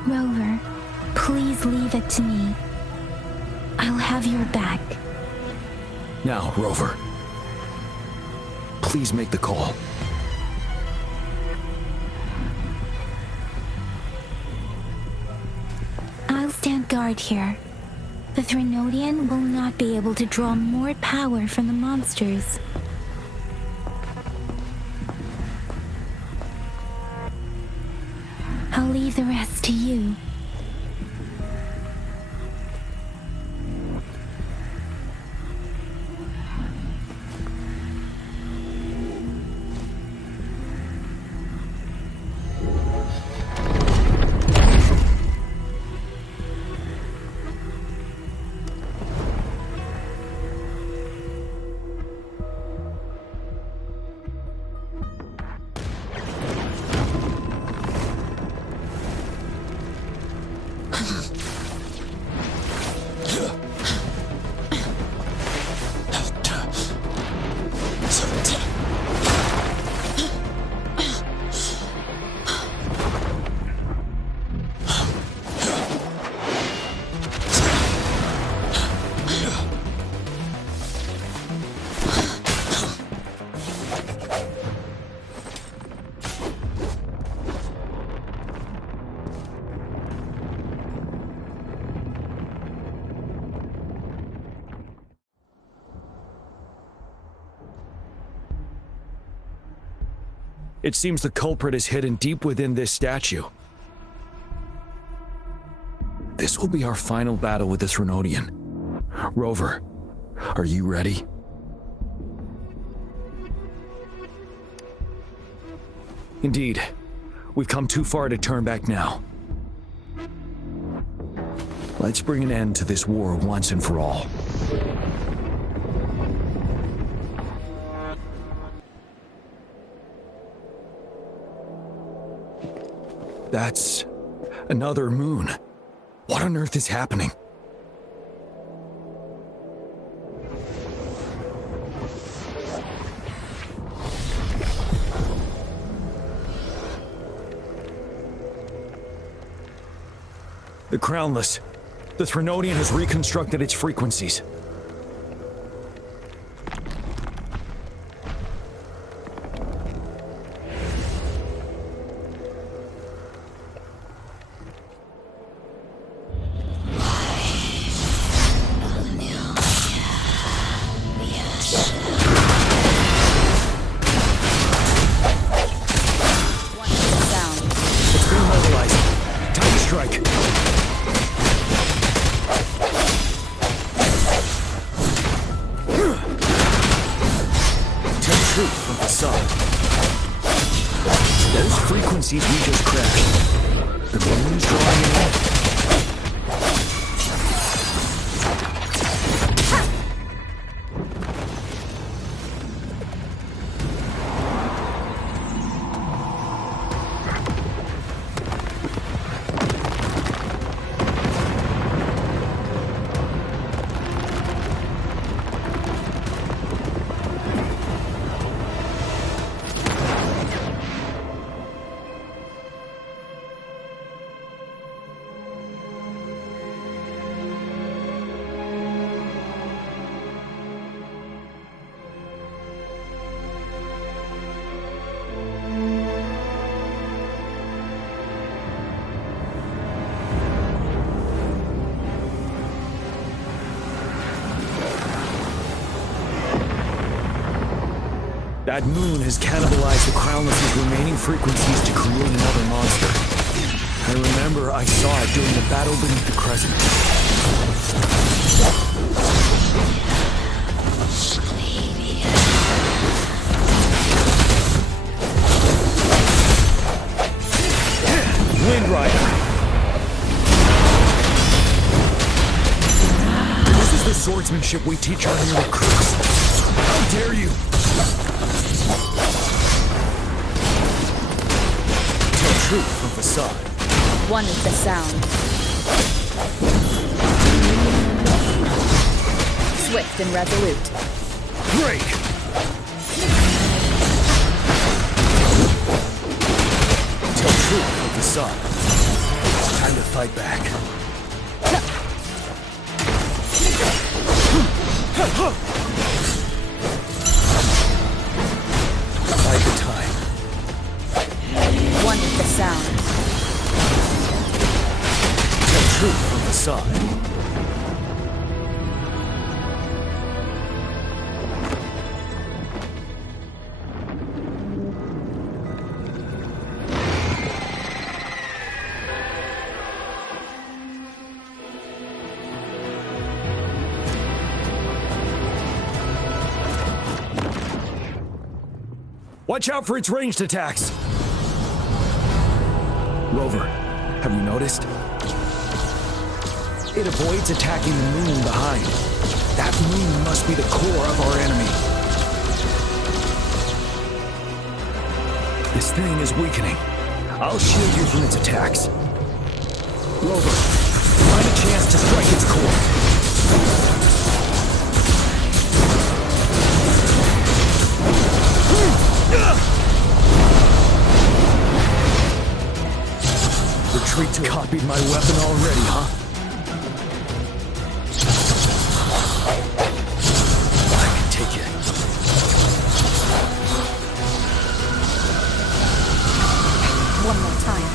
Rover, please leave it to me. I'll have your back. Now, Rover. Please make the call. I'll stand guard here. The Threnodian will not be able to draw more power from the monsters. I'll leave the rest to you. It seems the culprit is hidden deep within this statue. This will be our final battle with the Threnodian. Rover, are you ready? Indeed. We've come too far to turn back now. Let's bring an end to this war once and for all. That's another moon. What on earth is happening? The Crownless. The Threnodian has reconstructed its frequencies. We just crashed. The moon's drawing in. That moon has cannibalized the Crownless's remaining frequencies to create another monster. I remember I saw it during the battle beneath the crescent. Wind Rider. This is the swordsmanship we teach our new recruits. How dare you! Tell truth from facade. One with the sound. Swift and resolute. Break! Tell truth from facade. Time to fight back. Bide the time. One with the sound. Tell truth from facade. Watch out for its ranged attacks! Rover, have you noticed? It avoids attacking the moon behind. That moon must be the core of our enemy. This thing is weakening. I'll shield you from its attacks. Rover, find a chance to strike its core. Retreat to copied my weapon already, huh? I can take it. One more time.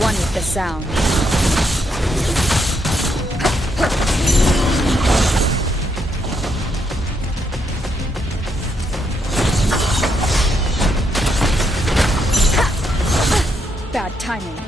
One with the sound. Bad timing.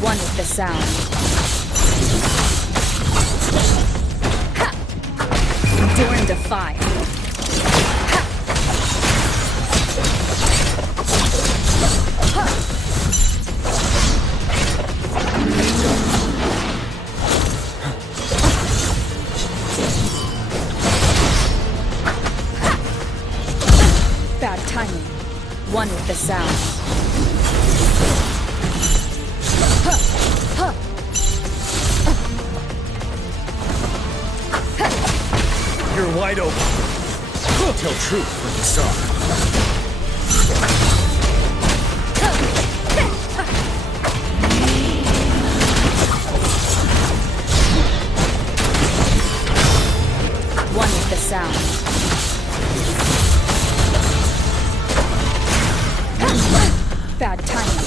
One with the sound. Endure and defy. wide open. Tell truth for the sun. One with the sound. Bad timing.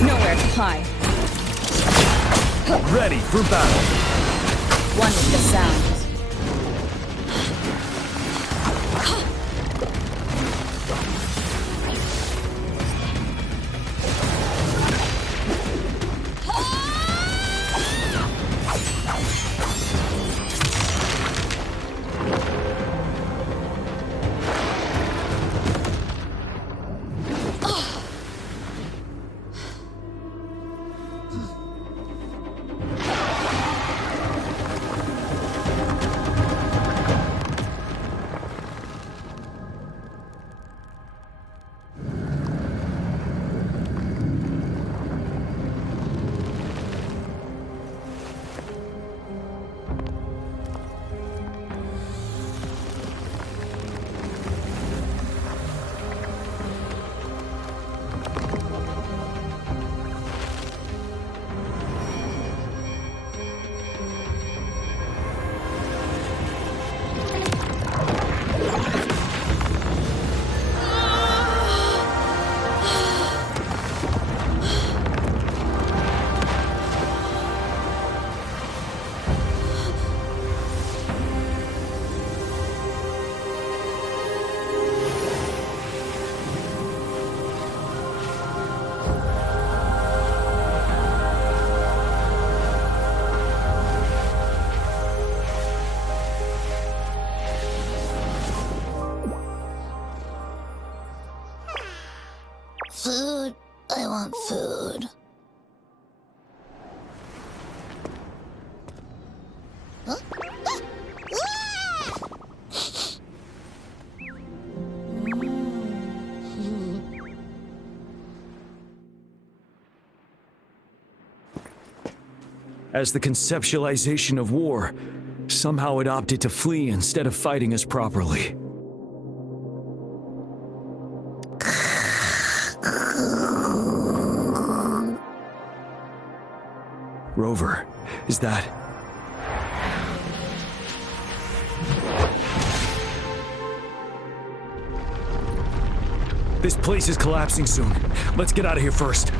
Nowhere to hide. Ready for battle. One with the sound. Food. I want food. Huh? As the conceptualization of war, somehow it opted to flee instead of fighting us properly. Rover, is that... This place is collapsing soon. Let's get out of here first.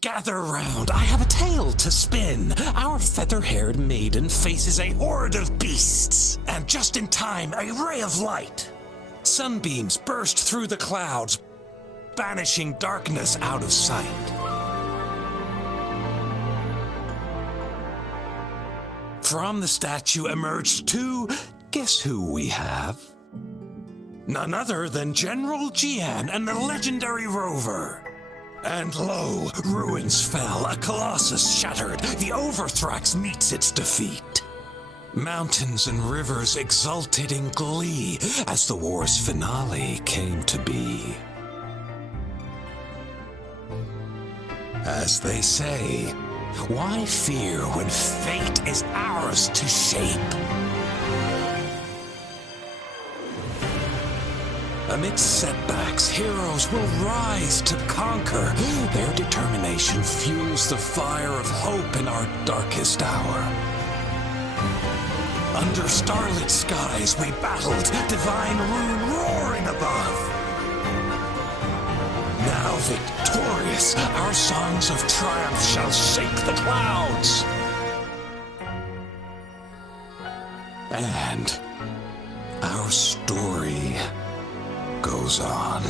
Gather round, I have a tale to spin. Our feather-haired maiden faces a horde of beasts. And just in time, a ray of light. Sunbeams burst through the clouds, banishing darkness out of sight. From the statue emerged two, guess who we have? None other than General Jian and the legendary Rover. And lo, ruins fell, a colossus shattered, the Overthrax meets its defeat. Mountains and rivers exulted in glee as the war's finale came to be. As they say, why fear when fate is ours to shape? Amidst setbacks, heroes will rise to conquer. Their determination fuels the fire of hope in our darkest hour. Under starlit skies we battled, divine rune roaring above. Now victorious, our songs of triumph shall shake the clouds. And our story goes on.